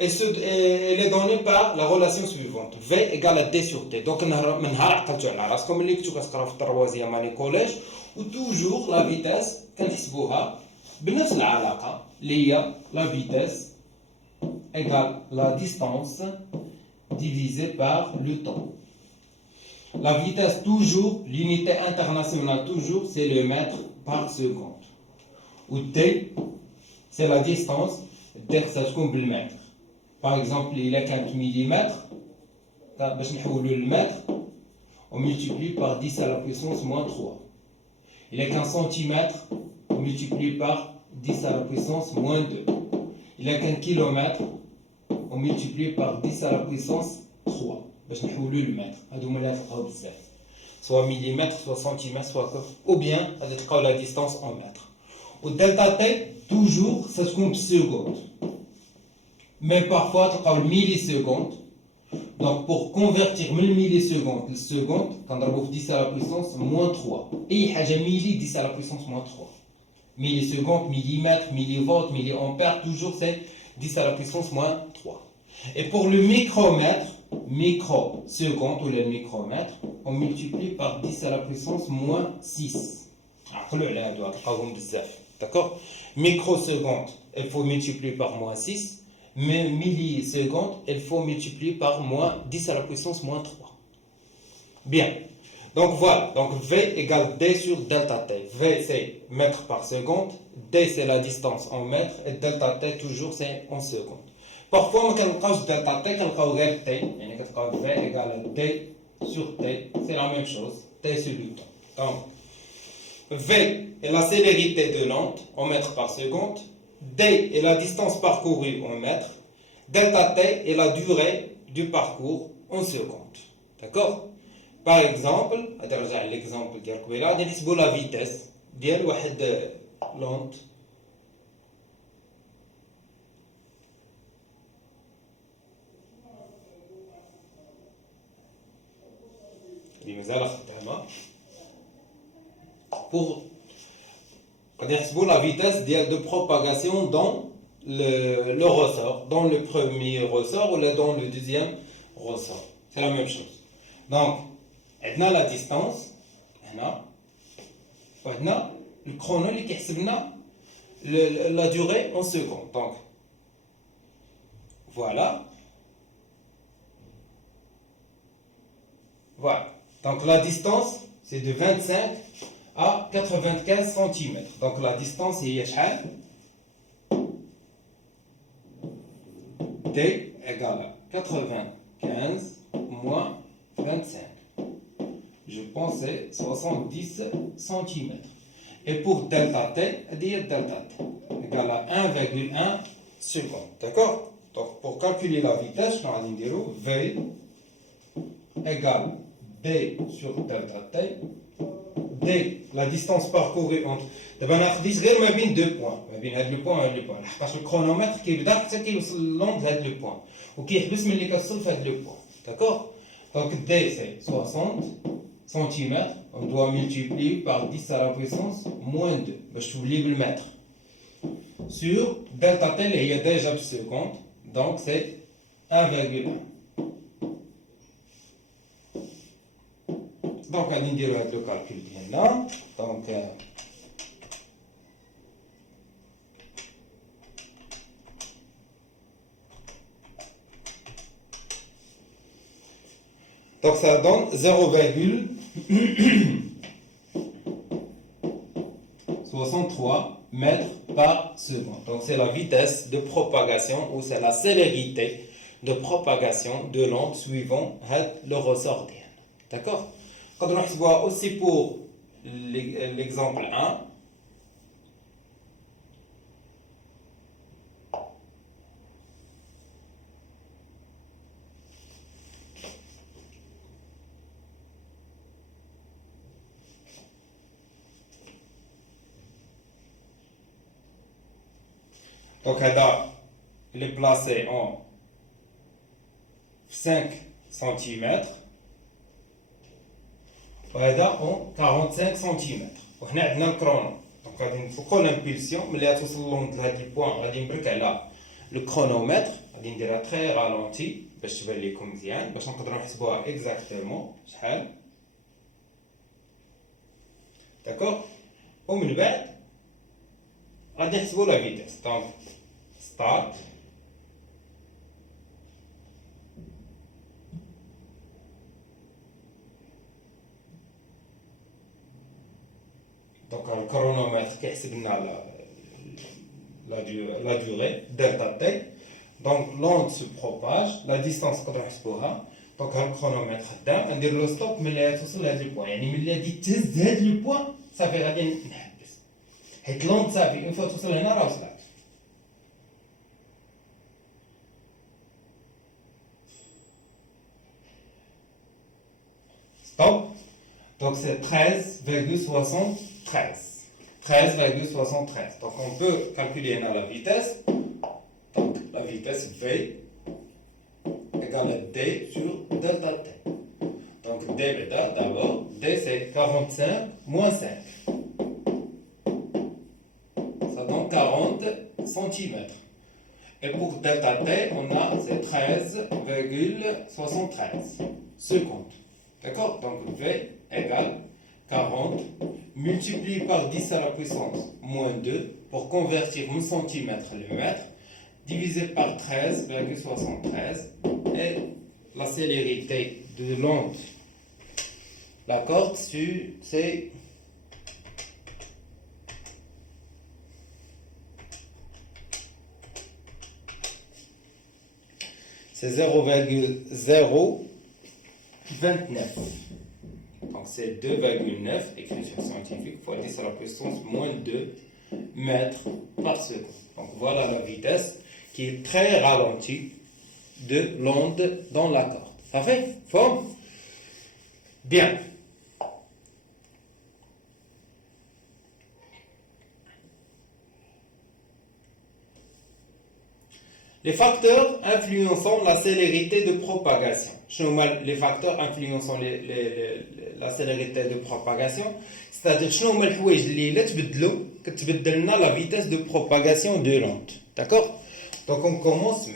Et elle est donnée par la relation suivante. V égale à D sur T. Donc, من نهار عقلتو على راسكم اللي كنتو كتقراو في التروازيام ماني كوليج، و توجور لا فيتاس كنحسبوها بنفس العلاقة اللي هي لا فيتاس égale la distance divisée par le temps. La vitesse toujours, l'unité internationale toujours, c'est le mètre par seconde. Ou T, c'est la distance, ça se compte le mètre. Par exemple, il y a 4 mm, le mètre, on multiplie par 10 à la puissance moins 3. Il y a 15 cm, on multiplie par 10 à la puissance moins 2. Il y a 1 km, on multiplie par 10 à la puissance 3. Le mètre. Soit millimètre, soit centimètre, soit ou bien la distance en mètres. Au delta T, toujours, ça se compte seconde. Mais parfois, tu as le milliseconde. Donc, pour convertir 1000 millisecondes, les secondes, quand on 10 à la puissance moins 3. Et il y a 10 à la puissance moins 3. Millisecondes, millimètres, millivolts, milliampères, toujours c'est 10 à la puissance moins 3. Et pour le micromètre, microseconde ou le micromètre, on multiplie par 10 à la puissance moins 6. D'accord? Microseconde, il faut multiplier par moins 6. Mais milliseconde, il faut multiplier par moins 10 à la puissance moins 3. Bien. Donc voilà. Donc V égale D sur delta T. V c'est mètre par seconde. D c'est la distance en mètres. Et delta T toujours c'est en seconde. Parfois, on a delta T, on a T. V égale D sur T. C'est la même chose. T sur le temps. Donc, V est la célérité de l'onde en mètres par seconde. D est la distance parcourue en mètres. Delta T est la durée du parcours en secondes. D'accord? Par exemple, l'exemple de la vitesse de l'onde. Pour la vitesse de propagation dans le ressort, dans le premier ressort ou dans le deuxième ressort. C'est la même chose. Donc, on a la distance, on a le chrono qui est la durée en secondes. Donc, voilà. Voilà. Donc, la distance, c'est de 25 à 95 cm. Donc, la distance est échelle. T égale à 95 moins 25. Je pense que c'est 70 cm. Et pour delta T, delta T égale à 1,1 seconde. D'accord? Donc, pour calculer la vitesse, on va dire V égale D sur delta T. D, la distance parcourue entre. D'abord, on a dit غير ما بين deux points. ما بين هاد le point et le point. parce que le chronomètre كيبدا حتى كيوصل لوند هاد le point. وكيحبس ملي كتوصل في هاد le point. D'accord? Donc D c'est 60 cm. On doit multiplier par 10 à la puissance moins 2. باش تولي بالمètre. Sur delta T, il y a déjà par seconde. Donc c'est 1,1. Donc, on va dire le calcul là. Donc, ça donne 0,63 mètres par seconde. Donc, c'est la vitesse de propagation ou c'est la célérité de propagation de l'onde suivant le ressort d'N. D'accord? Quand on voit aussi pour l'exemple 1, donc il est placé en 5 cm. وهذا en 45 cm. وهنا عندنا الكرونو. دونك غادي نفكو لامبولسيون ملي غتوصل لوند لهاد البوان غادي نبرك على لو كرونومتر غادي نديرها تري رالونتي باش تبان لكم مزيان باش نقدروا نحسبوها اكزاكتومون شحال. داكوغ ومن بعد غادي نحسبوا لا فيتاس. دونك ستارت Donc, le chronomètre qui est la durée, delta T. Donc, l'onde se propage, la distance qu'on a. Donc, le chronomètre, on dit le stop, mais il y a tout le point. Il y a dit le point, ça fait rien. Et l'onde, ça fait une fois tout ça, on a Stop. Donc, c'est 13,73. 13,73. Donc, on peut calculer la vitesse. Donc, la vitesse V égale à D sur delta T. Donc, D d'abord. D, c'est 45 moins 5. Ça donne 40 cm. Et pour delta T, on a c'est 13,73 secondes. D'accord? Donc, V égale 40 multiplié par 10 à la puissance moins 2 pour convertir 1 cm le mètre divisé par 13,73 et la célérité de l'onde. La corde c'est c'est 0,029. Donc c'est 2,9 écriture scientifique fois 10 à la puissance moins 2 mètres par seconde. Donc voilà la vitesse qui est très ralentie de l'onde dans la corde. Ça fait forme? Bien. Les facteurs influençant la célérité de propagation. Les facteurs influençant la célérité de propagation, c'est-à-dire شنو هما الحوايج اللي الا تبدلوا كتبدل لنا la vitesse de propagation de l'onde. D'accord? Donc on commence,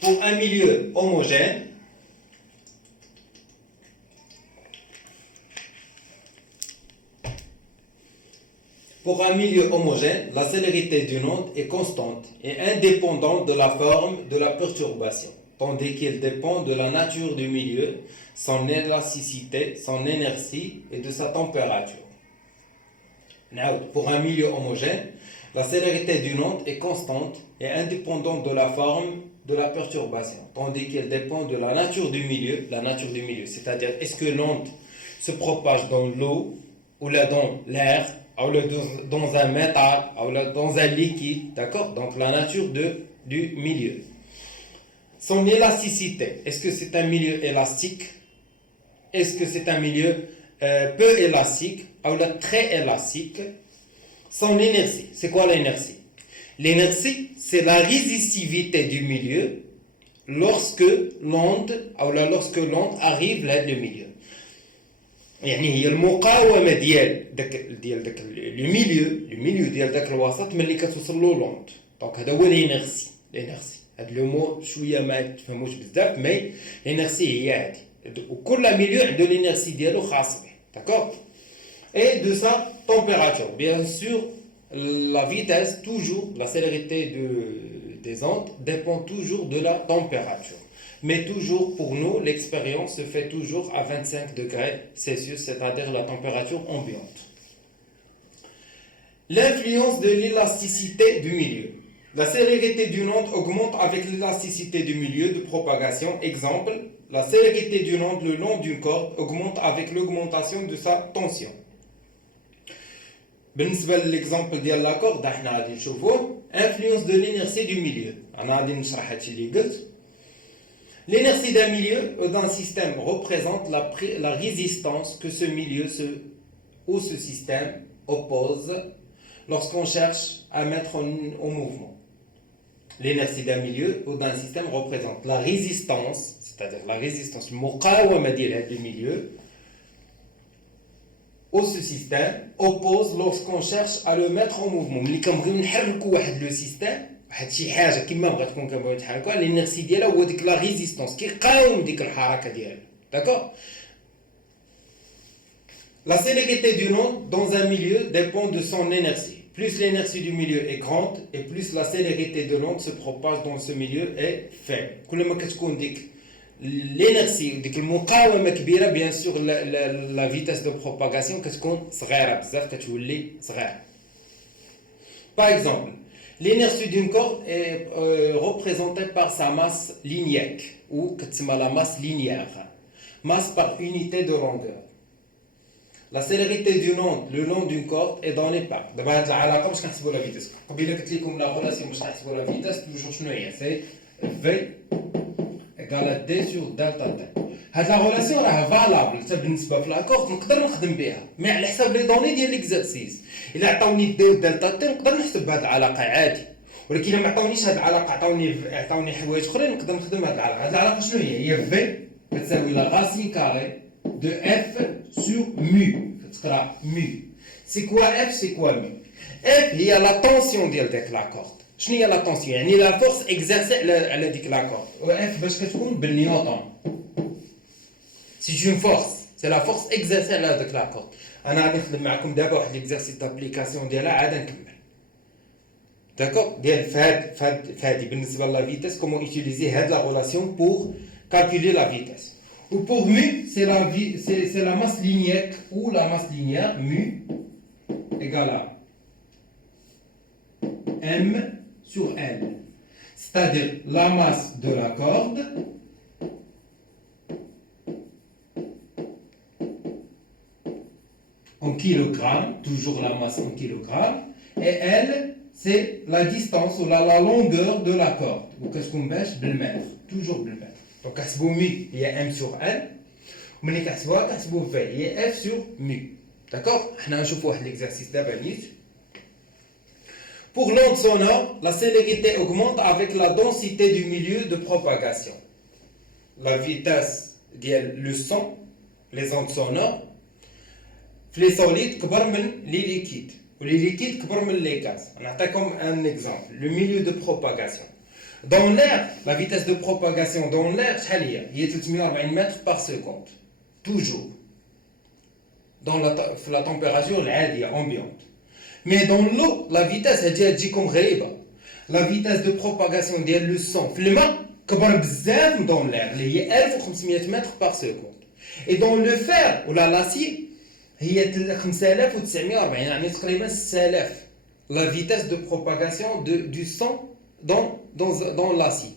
pour un milieu homogène, Pour un milieu homogène, la célérité d'une onde est constante et indépendante de la forme de la perturbation, tandis qu'elle dépend de la nature du milieu, son élasticité, son inertie et de sa température. Pour un milieu homogène, la célérité d'une onde est constante et indépendante de la forme de la perturbation, tandis qu'elle dépend de la nature du milieu, c'est-à-dire est-ce que l'onde se propage dans l'eau ou là dans l'air, ou là dans un métal, ou là dans un liquide, d'accord? Donc la nature du milieu. Son élasticité, est-ce que c'est un milieu élastique? Est-ce que c'est un milieu peu élastique, ou là très élastique? Son inertie, c'est quoi l'inertie? L'inertie, c'est la résistivité du milieu lorsque l'onde arrive là le milieu. يعني هي المقاومه ديال داك الميليو ديال داك الوسط ملي كتوصل له لوند. دونك هذا هو لينيرسي. هذا لو مو شويه ما تفهموش بزاف مي لينيرسي هي هذه. وكل ميليو عنده لينيرسي ديالو خاص به. داكور. Et de sa température. Bien sûr, la vitesse, toujours, la célérité des ondes dépend toujours de la température. Mais toujours, pour nous, l'expérience se fait toujours à 25 degrés Celsius, c'est-à-dire la température ambiante. L'influence de l'élasticité du milieu. La célérité d'une onde augmente avec l'élasticité du milieu de propagation. Exemple, la célérité d'une onde le long d'une corde augmente avec l'augmentation de sa tension. بالنسبه لليكزامبل ديال لا كورد حنا غادي نشوفوه انفلونس دو لينيرسي دو ميليو. انا غادي نشرح هادشي اللي قلت. L'inertie d'un milieu ou d'un système représente la résistance que ce milieu ou ce système oppose lorsqu'on cherche à mettre en mouvement. L'inertie d'un milieu ou d'un système représente la résistance, c'est-à-dire la résistance المقاومة ديال هذا المilieu ou ce système oppose lorsqu'on cherche à le mettre en mouvement. ملي كنبغيو نحركوا واحد لو سيستيم واحد شي حاجه كما بغات تكون كنبغيو نحركوها الانرسي ديالها هو ديك لا ريزيستونس كيقاوم ديك الحركه ديالها. داكور. La célérité d'une onde dans un milieu dépend de son énergie. Plus l'énergie du milieu est grande et plus la célérité de l'onde se propage dans ce milieu est faible. كل ما كتكون ديك l'énergie ديك المقاومه كبيره bien sûr la vitesse de propagation كتكون صغيره بزاف كتولي صغيره. Par exemple, l'énergie d'une corde est représentée par sa masse lignaire ou la masse linéaire, masse par unité de longueur. La célérité d'une onde le long d'une corde est donnée par. دابا هاد العلاقه باش كنحسبوا لا فيتاس. قبيله قلت لكم لا غولاسيون باش نحسبوا لا فيتاس توجور شنو هي؟ سي في égale d sur delta t. هاد لا غولاسيون راه فالابل حتى بالنسبه في لاكورد نقدر نخدم بها مي على حساب لي دوني ديال ليكزارسيس. الا عطاوني دي دلتا تي نقدر نحسب بهاد العلاقه عادي، ولكن الا ما عطاونيش هاد العلاقه عطاوني حوايج اخرين نقدر نخدم هاد العلاقه. هاد العلاقه شنو هي في كتساوي لا راسين كاري دو اف سور مو. كتقرا مو. سي كوا اف سي كوا مو. اف هي لا طونسيون ديال ديك لاكورد. شنو هي لا طونسيون؟ يعني لا فورس اكزيرسي على ديك لاكورد. و اف باش كتكون بالنيوتن. سي اون فورس، سي لا فورس اكزيرسي على هذاك لاكورد. انا غادي نخدم معكم دابا واحد ليكزارسيس دابليكاسيون ديالها عاد نكمل. داكور. ديال فهادي بالنسبه لا فيتاس كومون اوتيليزي هاد لا ريلاسيون بور calculer la vitesse. Ou pour mu, c'est la masse linéaire ou la masse linéaire mu égale à m sur L. C'est-à-dire la masse de la corde en kilogrammes, toujours la masse en kilogrammes, et L, c'est la distance ou la longueur de la corde. Ou qu'est-ce qu'on bêche? بالمètre, toujours بالمètre. Donc, كنحسبوا mu هي m sur L, وملي كنحسبوها كنحسبوا v هي f sur mu. D'accord? حنا نشوفوا واحد l'exercice دابا نيت. Pour l'onde sonore, la célérité augmente avec la densité du milieu de propagation. La vitesse ديال le son, les ondes sonores, les solides كبر من les liquides. Les liquides كبر من les gaz. نعطيكم un exemple. Le milieu de propagation. Dans l'air, la vitesse de propagation dans l'air شحال هي 340 mètres par seconde. Toujours. Dans la température العادية ambiante. مي دون لو لا فيتاس هادي تجيكم غريبه. لا فيتاس دو بروباغاسيون ديال لو سون في الماء كبر بزاف من دون لير اللي هي 1500 متر بار سكوند. اي دون لو فير ولا لاسي هي 5940 يعني تقريبا 6000 لا فيتاس دو بروباغاسيون دو سون دون لاسي.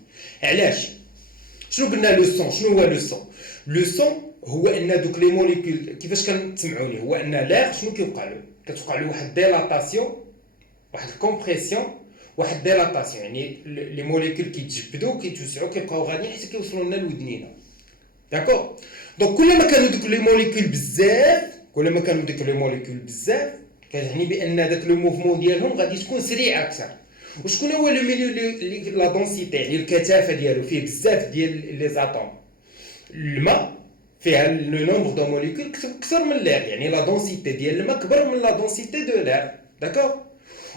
علاش؟ شنو قلنا لو سون؟ شنو هو لو سون؟ لو سون هو ان دوك لي موليكول كيفاش كنسمعوني هو ان لير شنو كيوقع له؟ كتوقع له واحد ديلاتاسيون، واحد الكومبريسيون، واحد ديلاتاسيون، يعني لي موليكول كيتجبدوا كيتوسعوا كيبقاو غاديين حتى كيوصلوا لنا لودنينا. داكور؟ دونك كل ما كانوا دوك لي موليكول بزاف كتعني بان داك لو موفمون ديالهم غادي تكون سريع اكثر. وشكون هو لو ميليو اللي لا دونسيتي يعني الكثافه ديالو فيه بزاف ديال لي زاتوم؟ الماء فيها لو نومبر دو موليكول كثر من لير، يعني لا دونسيتي ديال الماء كبر من لا دونسيتي دو لير. داكور؟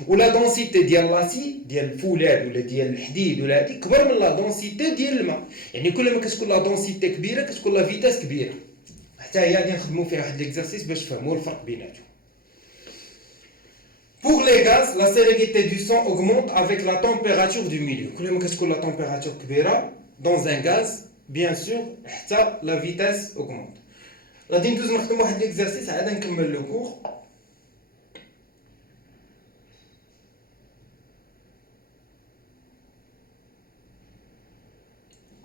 ولا دونسيتي ديال لاسي ديال الفولاذ ولا ديال الحديد ولا هادي كبر من لا دونسيتي ديال الماء، يعني كل ما كتكون لا دونسيتي كبيره كتكون لا فيتاس كبيره. حتى هي غادي نخدموا فيها واحد ليكزارسيس باش تفهموا الفرق بيناتهم. Pour les gaz, la célérité du son augmente avec la température du milieu. كل ما كتكون لا température كبيره dans un gaz, bien sûr, حتى la vitesse augmente. غادي ندوز نخدم واحد ليكزارسيس عاد نكمل لو كور.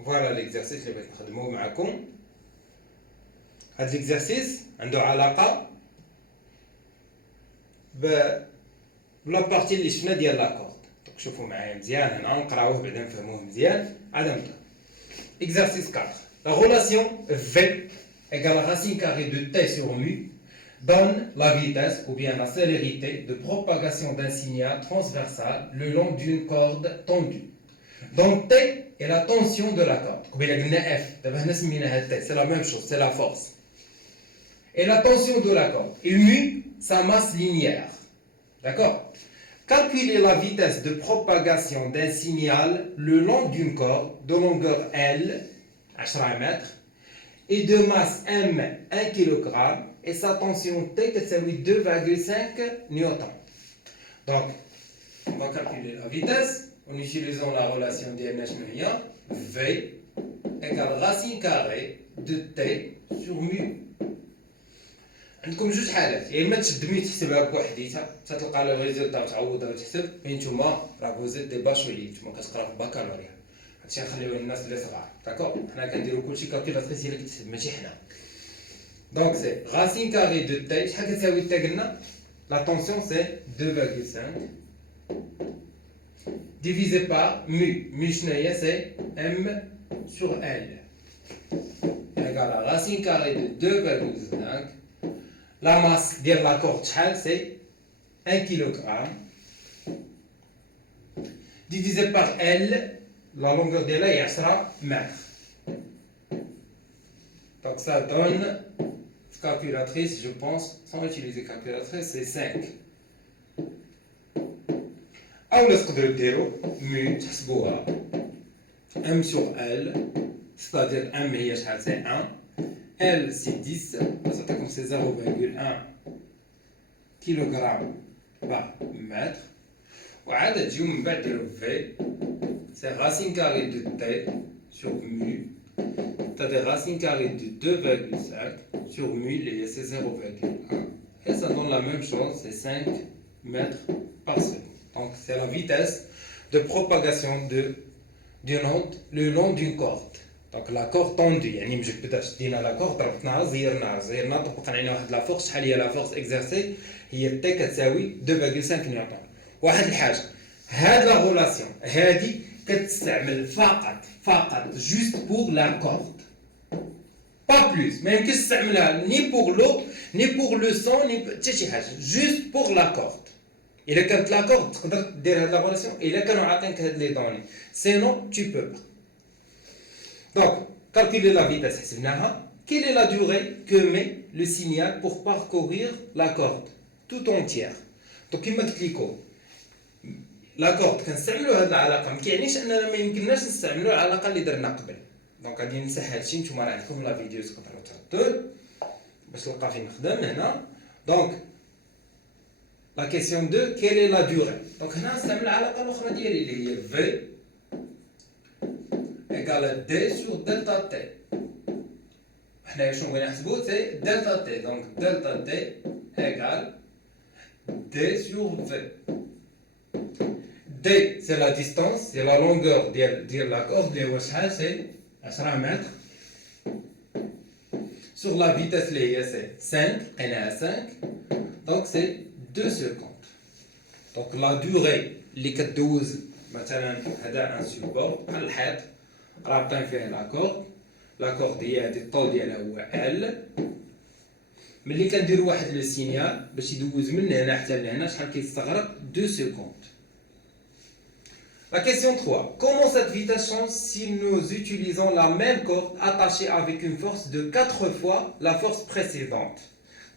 فوالا ليكزارسيس اللي بغيت نخدموه معكم. هاد ليكزارسيس عنده علاقه بلا بارتي اللي شفنا ديال لاكورد. دونك شوفوا معايا مزيان هنا نقراوه بعدا نفهموه مزيان. عاد نبدا. Exercice 4. La relation V égale racine carrée de t sur mu donne la vitesse ou bien la célérité de propagation d'un signal transversal le long d'une corde tendue. Donc T est la tension de la corde. قبيله قلنا F، دابا هنا سميناها T، c'est la même chose, c'est la force. Et la tension de la corde. Et mu, sa masse linéaire. D'accord? Calculer la vitesse de propagation d'un signal le long d'une corde de longueur L, 10 mètres, et de masse M, 1 kg, et sa tension T qui est 2,5 newtons. Donc, on va calculer la vitesse en utilisant la relation d'Ernest-Meyer. V égale racine carrée de T sur mu. عندكم جوج حالات، يا اما تشد تحسبها بوحديتها تلقى لها ريزولتا وتعوضها وتحسب، نتوما راه فوزيت دي باشولي نتوما كتقراو في البكالوريا. هادشي نخليوه للناس اللي صغار. داكور؟ حنا كنديرو كلشي كالكيلاتريس هي اللي كتحسب ماشي حنا. دونك سي راسين كاري دو تي، شحال كتساوي تي قلنا؟ لا طونسيون سي 2,5 ديفيزي بار مو شنو هي؟ سي ام سور ال ايكال راسين كاري دو 2,5. La masse de la corde, c'est 1 kg divisé par L, la longueur de la est 10 mètres. Donc ça donne, calculatrice, je pense, sans utiliser calculatrice, c'est 5. أو نقدروا نديروا mu تحسبوها M sur L, c'est-à-dire M هي شحال c'est 1. L c'est 10, ça comme c'est 0,1 kg par mètre. وعاد تجيو من بعد ديرو V, c'est racine carrée de T sur mu, c'est-à-dire racine carrée de 2,5 sur mu, c'est 0,1. Et ça donne la même chose, c'est 5 mètres par seconde. Donc c'est la vitesse de propagation d'une onde le long d'une corde. دونك لا كور طوندي يعني مجبداش دينا لا كور ضربناها زيرنا طبقنا علينا واحد لا فورس. شحال هي لا فورس اكزرسي؟ هي تي كتساوي 2,5 نيوتن. واحد الحاجه، هاد لا غولاسيون هادي كتستعمل فقط جوست بور لا كورد با بلوس. ما يمكنش تستعملها ني بور لو ني بور لو سون ني حتى شي حاجه، جوست بور لا كورد. الا كانت لا كورد تقدر دير هاد لا غولاسيون الا كانوا عاطينك هاد لي دوني، سينو tu peux pas. Donc, calculer la vitesse, quelle est la durée que met le signal pour parcourir la corde tout entière? Donc, كما قلت لكم لا كورد كنستعملوا هذه العلاقه، ما كيعنيش اننا ما يمكنناش نستعملوا العلاقه اللي درنا قبل. دونك غادي نمسح هادشي، نتوما راه عندكم لا فيديو تقدروا تردوا باش تلقى فين نخدم هنا. دونك La question 2, quelle est la durée? Donc هنا نستعمل العلاقة الأخرى ديالي اللي هي V égale D sur delta T. حنا شنو بغينا نحسبو؟ سي delta T. Donc delta T égale D sur V. D c'est la distance, c'est la longueur ديال la corde اللي هو شحال؟ سي 10 متر. Sur la vitesse اللي هي سي 5 لقيناها 5. Donc c'est 2 secondes. Donc la durée اللي كدوز مثلا هذا ان سوبور بحال الحيط رابطين فيه لاكورد هي هذه الطول ديالها هو ال. ملي كنديروا واحد لو سينيال باش يدوز من هنا حتى لهنا شحال كيستغرق 2 secondes. La question 3. Comment cette vitesse change si nous utilisons la même corde attachée avec une force de 4 fois la force précédente?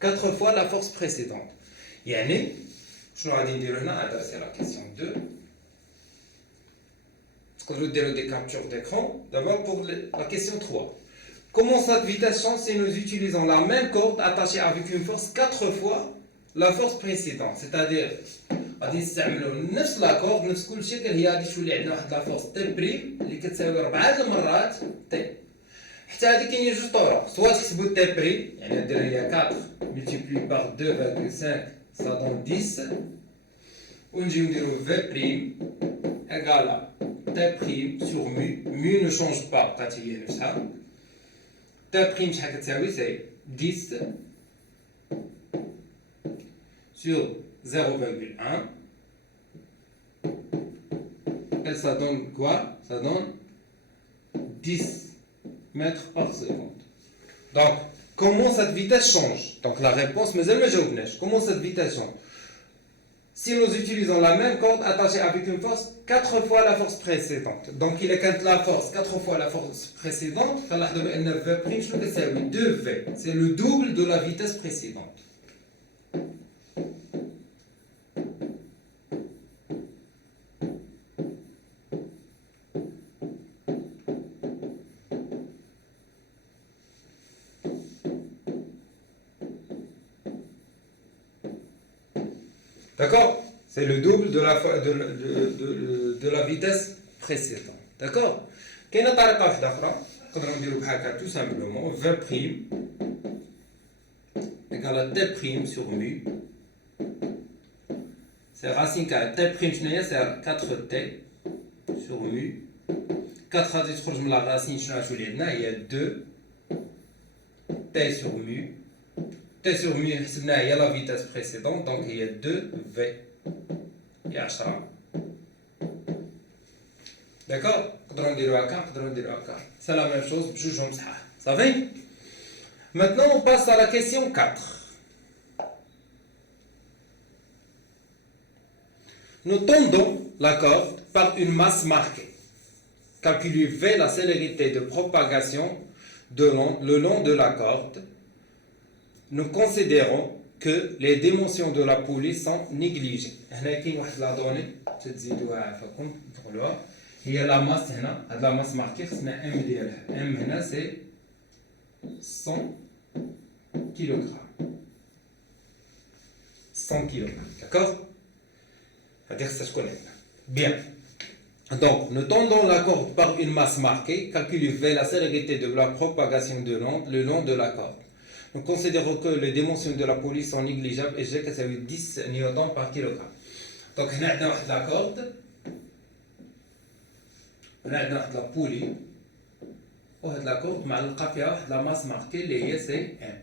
4 fois la force précédente. يعني شنو غادي نديرو هنا؟ هذا سي لا كيسيون 2. تقدروا ديروا دي كابتور d'écran. D'abord pour la question 3. Comment cette vitesse change si nous utilisons la même corde attachée avec une force 4 fois la force précédente? C'est-à-dire غادي نستعملوا نفس لاكورد نفس كل شيء هي غادي تولي عندنا واحد لا فورس تي بريم اللي كتساوي 4 المرات تي. حتى هذه كاينين جوج طرق، سواء تحسبوا تي بريم يعني دير هي 4 ملتيبلي بار 2.5 ça donne 10 ونجيو نديرو في بريم ايغال تي بريم سور مو نو شونج با بقات هي نفسها. تي بريم شحال كتساوي؟ سي 10 sur 0,1 et ça donne quoi? Ça donne 10 mètres par seconde. Donc, comment cette vitesse change? Donc, la réponse, mais elle me joue. Comment cette vitesse change? Si nous utilisons la même corde attachée avec une force 4 fois la force précédente. Donc, il est quand la force 4 fois la force précédente, V', 2V. C'est le double de la vitesse précédente. D'accord? C'est le double de la vitesse précédente. D'accord? كاينه طريقه واحده اخرى نقدروا نديروا بحال هكا tout simplement V prime égale T prime sur mu. C'est racine carrée T prime شنو هي؟ c'est 4T sur mu. 4 غادي تخرج من لا راسين شنو غتولي عندنا؟ هي 2 T sur mu. T sur mu حسبناها هي لا فيتاس بريسيدونت دونك هي 2 في هي 10. داكور نقدروا نديرو هكا نقدروا نديرو هكا سي لا ميم شوز بجوجهم صحاح صافي. Maintenant on passe à la question 4. Nous tendons la corde par une masse marquée. Calculez V la célérité de propagation le long de la corde. Nous considérons que les dimensions de la poulie sont négligées. هنا كاين واحد لا دوني تزيدوها فكم تقولوها هي لا ماس. هنا هاد لا ماس ماركي خصنا ام ديالها ام هنا سي 100 كيلوغرام 100 كيلوغرام. داكور هادي خصها تكون عندنا بيان. Donc, nous tendons la corde par une masse marquée. Calculez V la célérité de la propagation de l'onde le long de la corde. Nous considérons que les dimensions de la poulie sont négligeables et G ça veut 10 newtons par kilogramme. Donc, on a la corde, on a la poulie, on a la corde, on a la masse marquée, c'est M.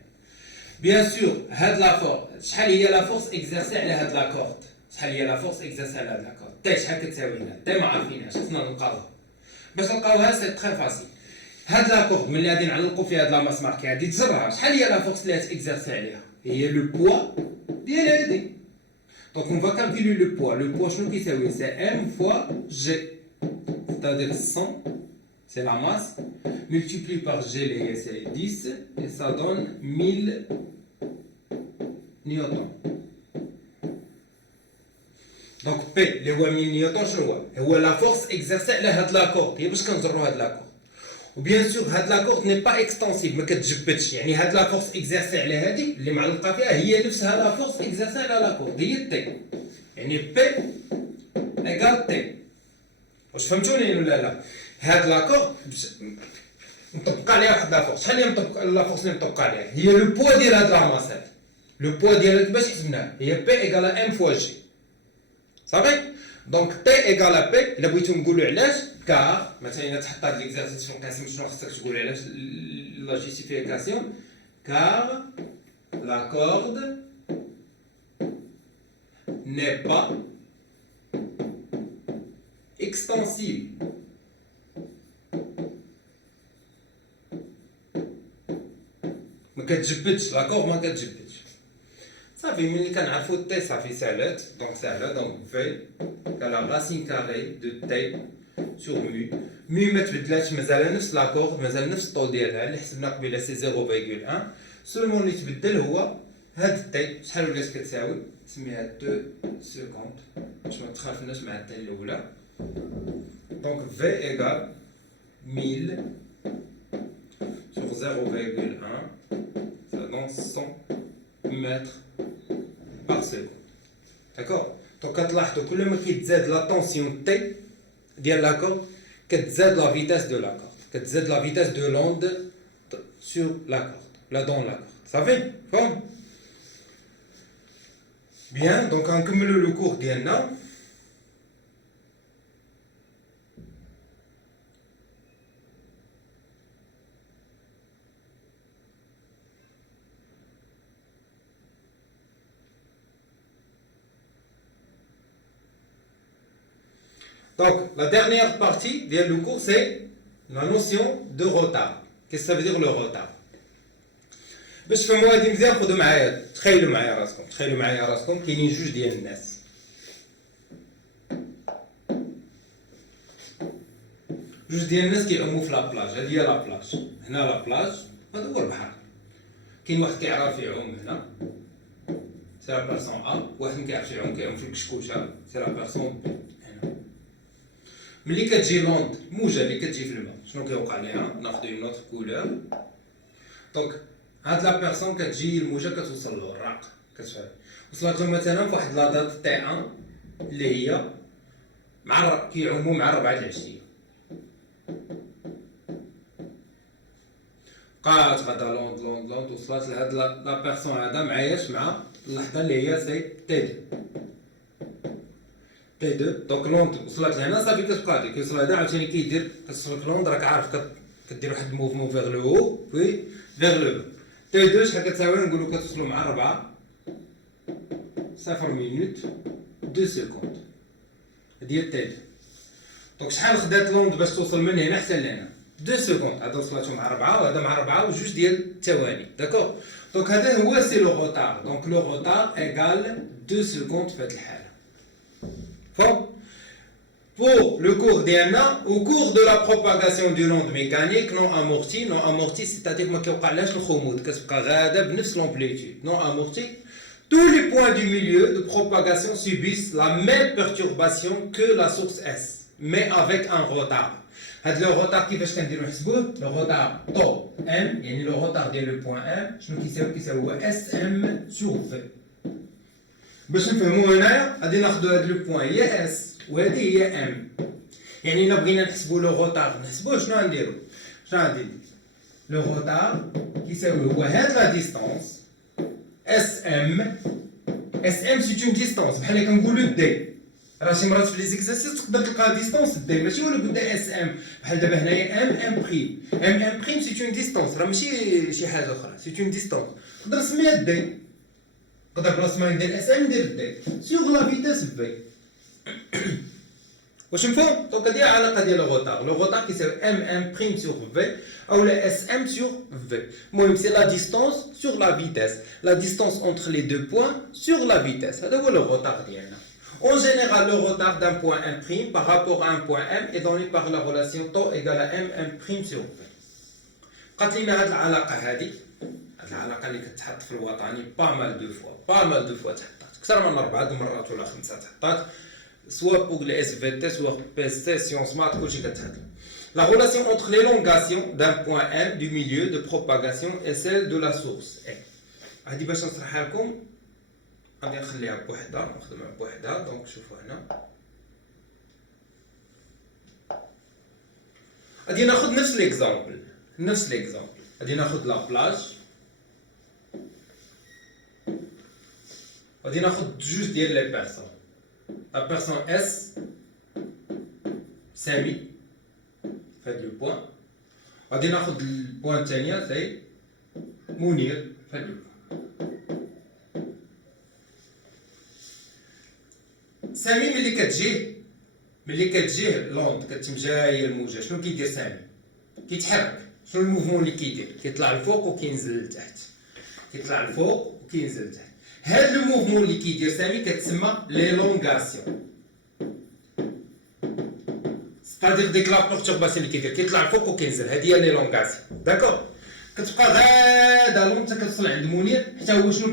Bien sûr, la force exercée à la corde. La force exercée à la corde. C'est très facile. هاد لاكورد ملي غادي نعلقوا فيها هاد لا ماس ماركي غادي تجرها شحال هي لا فورس اللي غاتيكزارسي عليها؟ هي لو بوا ديال هادي. دونك اون فا كالكولي لو بوا شنو كيساوي؟ سي ام فوا جي c'est-à-dire 100 c'est la masse multiplié par g اللي هي سي 10 et ça donne 1000 نيوتن. دونك بي اللي هو 1000 نيوتن شنو هو؟ هو لا فورس اكزارسي على هاد لاكورد. هي باش كنجرو هاد لاكورد وبيان سور هاد لاكورد ني با اكستنسيف ما كتجبدش يعني هاد لا فورس اكزيرسي على هذيك اللي معلقه فيها هي نفسها لا فورس اكزيرسي على لاكورد هي تي يعني بي ايكال تي واش فهمتوني ولا لا هاد لاكورد نطبق عليها واحد لا فورس شحال هي مطبق لا فورس اللي مطبق عليها هي لو بوا ديال هاد لا ماسات لو بوا ديالها كيفاش حسبناه هي بي ايكال ام فوا جي صافي دونك تي ايكال ا بي الا بغيتو نقولوا علاش كار مثلا الا تحط هاد ليكزارسيس في القسم شنو خصك تقول علاش لا جيستيفيكاسيون كار لا كورد ني با اكستنسيبل ما كتجبدش لاكور ما كتجبدش صافي ملي كنعرفو تي صافي سالات دونك ساهله دونك في كالا راسين كاري دو تي سور مي ما تبدلاتش مازال نفس لاكور مازال نفس الطول ديالها اللي حسبنا قبيله سي 0.1 سولمون اللي تبدل هو هاد تي شحال ولات كتساوي نسميها 2 سكوند باش ما تخافناش مع التي الاولى دونك في ايكال 1000 sur 0,1 ça donne 100 mètres par seconde d'accord donc كتلاحظوا كل ما كيتزاد لا طونسيون تي ديال لاكورد كتزاد لا فيتاس دو لاكورد كتزاد لا فيتاس دو لوند سور لاكورد لا دون لاكورد صافي فهم بيان دونك غنكملوا لو كور ديالنا Donc, la dernière partie du cours, c'est la notion de retard. Qu'est-ce que ça veut dire le retard? باش تفهموا هادي مزيان خذوا معايا تخيلوا معايا راسكم كاينين جوج ديال الناس كيعوموا في لابلاج هادي هي لابلاج هنا لابلاج هذا هو البحر كاين واحد كيعرف يعوم هنا سي لا بيرسون ا واحد ما كيعرفش كيعوم في الكشكوشه سي لا بيرسون بي ملي كتجي لوند الموجه اللي كتجي في الماء شنو كيوقع ليها ناخذ اون اوتر كولور دونك هاد لا بيرسون كتجي الموجه كتوصل له الراق كتفهم وصلت له مثلا في واحد لا دات تي 1 اللي هي مع كيعوموا مع 4 العشيه بقات غدا لوند وصلت لهاد لا بيرسون هذا معايش مع اللحظه اللي هي سي تي 2 دونك لوند وصلت لهنا صافي كتبقى هادي كيوصل هذا عاوتاني كيدير كتوصلك لوند راك عارف كدير واحد الموفمون فيغ لو هو بوي فيغ لو تي 2 شحال كتساوي نقولوا كتوصلوا مع 4 0 مينوت 2 سكوند هادي هي تي 2 دونك شحال خدات لوند باش توصل من هنا حتى لهنا 2 سكوند هذا وصلاتو مع 4 وهذا مع 4 وجوج ديال الثواني داكور دونك هذا هو سي لو روتار دونك لو روتار ايغال 2 سكوند في هاد الحاله فهم pour le cours d'Anna, au cours de la propagation d'une onde mécanique non amortie, c'est-à-dire ما كيوقعلاش الخمود كتبقى غاده بنفس l'amplitude non amortie tous les points du milieu de propagation subissent la même perturbation que la source S mais avec un retard هاد لو روتار كيفاش كنديرو نحسبوه لو روتار طو ام يعني لو روتار ديال لو بوين ام شنو كيساوي هو اس ام سور في باش نفهمو هنايا غادي ناخدو هاد لو بوين هي اس وهادي هي ام يعني الا بغينا نحسبو لو روتار نحسبوه شنو غنديرو غندير لو روتار كيساوي هو هاد لا ديستانس اس ام سي اون ديستانس بحال كنقولو دي راه شي مرات في لي زيكزارسيس تقدر تلقى ديستانس دي ماشي ولا بد اس ام بحال دابا هنايا ام بريم سي اون ديستانس راه ماشي شي حاجه اخرى سي اون ديستانس نقدر نسميها دي نقدر بلاص ما ندير اس ام ندير دي سيغ لا فيتاس في واش مفهوم دونك هادي العلاقه ديال لو روتار كيساوي ام بريم سور في او لا اس ام سور في المهم سي لا ديستانس سور لا فيتاس لا ديستانس اونتر لي دو بوين سور لا فيتاس هذا هو لو روتار ديالنا En général, le retard d'un point M' par rapport à un point M est donné par la relation τ égale à M' sur V. قالت لنا هاد العلاقة هادي هاد العلاقة اللي كتحط في الوطني بامال دو فوا تحطات أكثر من 4 مرات ولا 5 تحطات سوا بوغ لي اس في تي سوا بي اس تي سيونس مات كلشي كتحط La relation entre l'élongation d'un point M du milieu de propagation et celle de la source M. هذه باش نشرحها لكم غادي نخليها بوحدها نخدمها بوحدها دونك شوفوا هنا غادي ناخذ نفس ليكزامبل غادي ناخذ لا بلاج غادي ناخذ جوج ديال لي بيرسون لا بيرسون اس سامي في هاد لو بوين غادي ناخذ البوين الثانيه سي منير في هاد لو بوين سامي ملي كتجيه لوند كتمجايه الموجه شنو كيدير سامي كيتحرك شنو الموفمون اللي كيدير كيطلع لفوق وكينزل لتحت كيطلع لفوق وكينزل لتحت هاد لو موفمون اللي كيدير سامي كتسمى ليلونغاسيون ستادير ديك لا بورتورباسيون اللي كيدير كيطلع لفوق وكينزل هادي هي ليلونغاسيون داكور كتبقى غادا لوند حتى كتوصل عند منير حتى هو شنو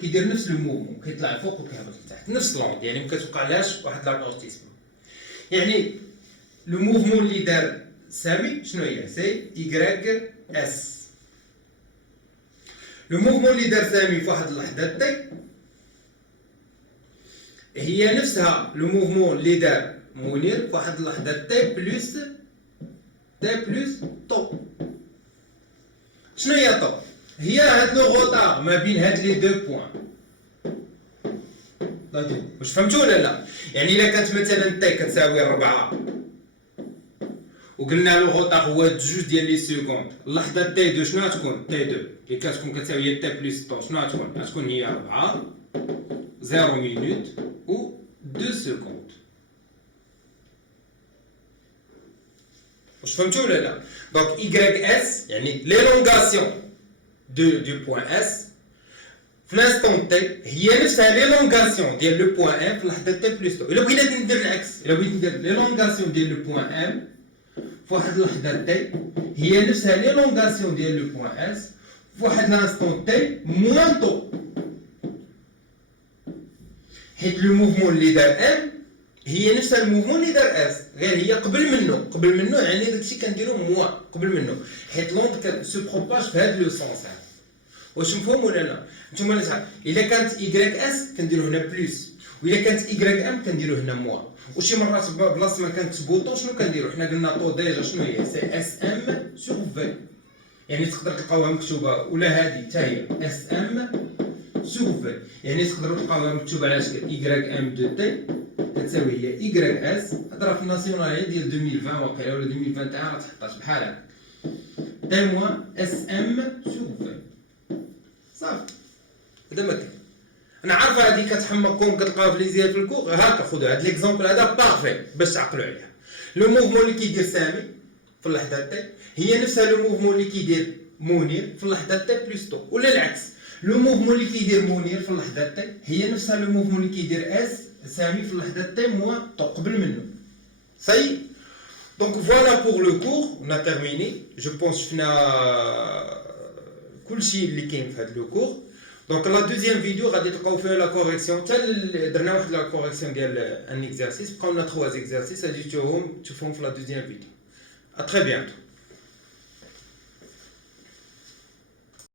كيدير نفس لو موفمون كيطلع لفوق وكيهبط لتحت نفس لوند يعني ما كتوقعلاش واحد لابورتيسم يعني لو موفمون اللي دار سامي شنو هي سي ايغريك اس لو موفمون اللي دار سامي في واحد اللحظه تي هي نفسها لو موفمون اللي دار منير في واحد اللحظه تي بلس طو شنو هي طو هي هاد لو غوطار ما بين هاد لي دو بوين واش فهمتوا ولا لا يعني الا كانت مثلا تي كتساوي 4 وقلنا لو غوطار هو جوج ديال لي سكوند اللحظه تي دو شنو غتكون تي 2 اللي كتكون كتساوي تي بلس طو شنو غتكون هي 4 0 مينوت و 2 سكوند واش فهمتوا ولا لا دونك y اس يعني ليلونغاسيون دو بوين اس في لانستون تي هي نفسها ليلونغاسيون ديال لو بوين ام في اللحظه تي بلس طو الا بغينا ندير العكس الا بغيت ندير ليلونغاسيون ديال لو بوين ام في واحد اللحظه تي هي نفسها ليلونغاسيون ديال لو بوين اس في واحد لانستون تي موان طو حيت لو موفمون اللي دار ام هي نفسها الموفمون اللي دار اس غير هي قبل منه يعني داكشي كنديرو موان قبل منه حيت لوند سو بروباج في هاد لو سونس هذا واش مفهوم ولا لا نتوما الا كانت y اس كنديرو هنا بلس والا كانت y ام كنديرو هنا موان وشي مرات بلاصه ما كنكتبو طو شنو كنديرو حنا قلنا طو ديجا شنو هي سي اس ام سور في يعني تقدر تلقاوها مكتوبه ولا هذه حتى هي اس ام سور في يعني تقدروا تلقاوها مكتوبه على شكل y ام دو تي كتساوي هي y اس هضره في الناسيوناليه ديال 2020 واقيلا ولا 2021 راه تحطات بحال هكا تي موان اس ام سور في صافي هذا ما كاين انا عارفه هذه كتحمقكم كتلقاوها في ليزيال في الكور هاكا خذوا هذا ليكزامبل هذا بارفي باش تعقلوا عليها لو موفمون اللي كيدير سامي في اللحظه تي هي نفسها لو موفمون اللي كيدير منير في اللحظه تي بلس طو ولا العكس لو موفمون اللي كيدير منير في اللحظه تي هي نفسها لو موفمون اللي كيدير اس سامي في اللحظه تي موان طو قبل منه صاي دونك فوالا بور لو كور on a terminé je pense شفنا كلشي اللي كاين في هذا لو كور دونك لا دوزيام فيديو غادي تلقاو فيها لا كوريكسيون حتى درنا واحد لا كوريكسيون ديال ان اكزرسيس بقاو لنا 3 اكزرسيس غادي تشوفوهم في لا دوزيام فيديو ا تري بيانتو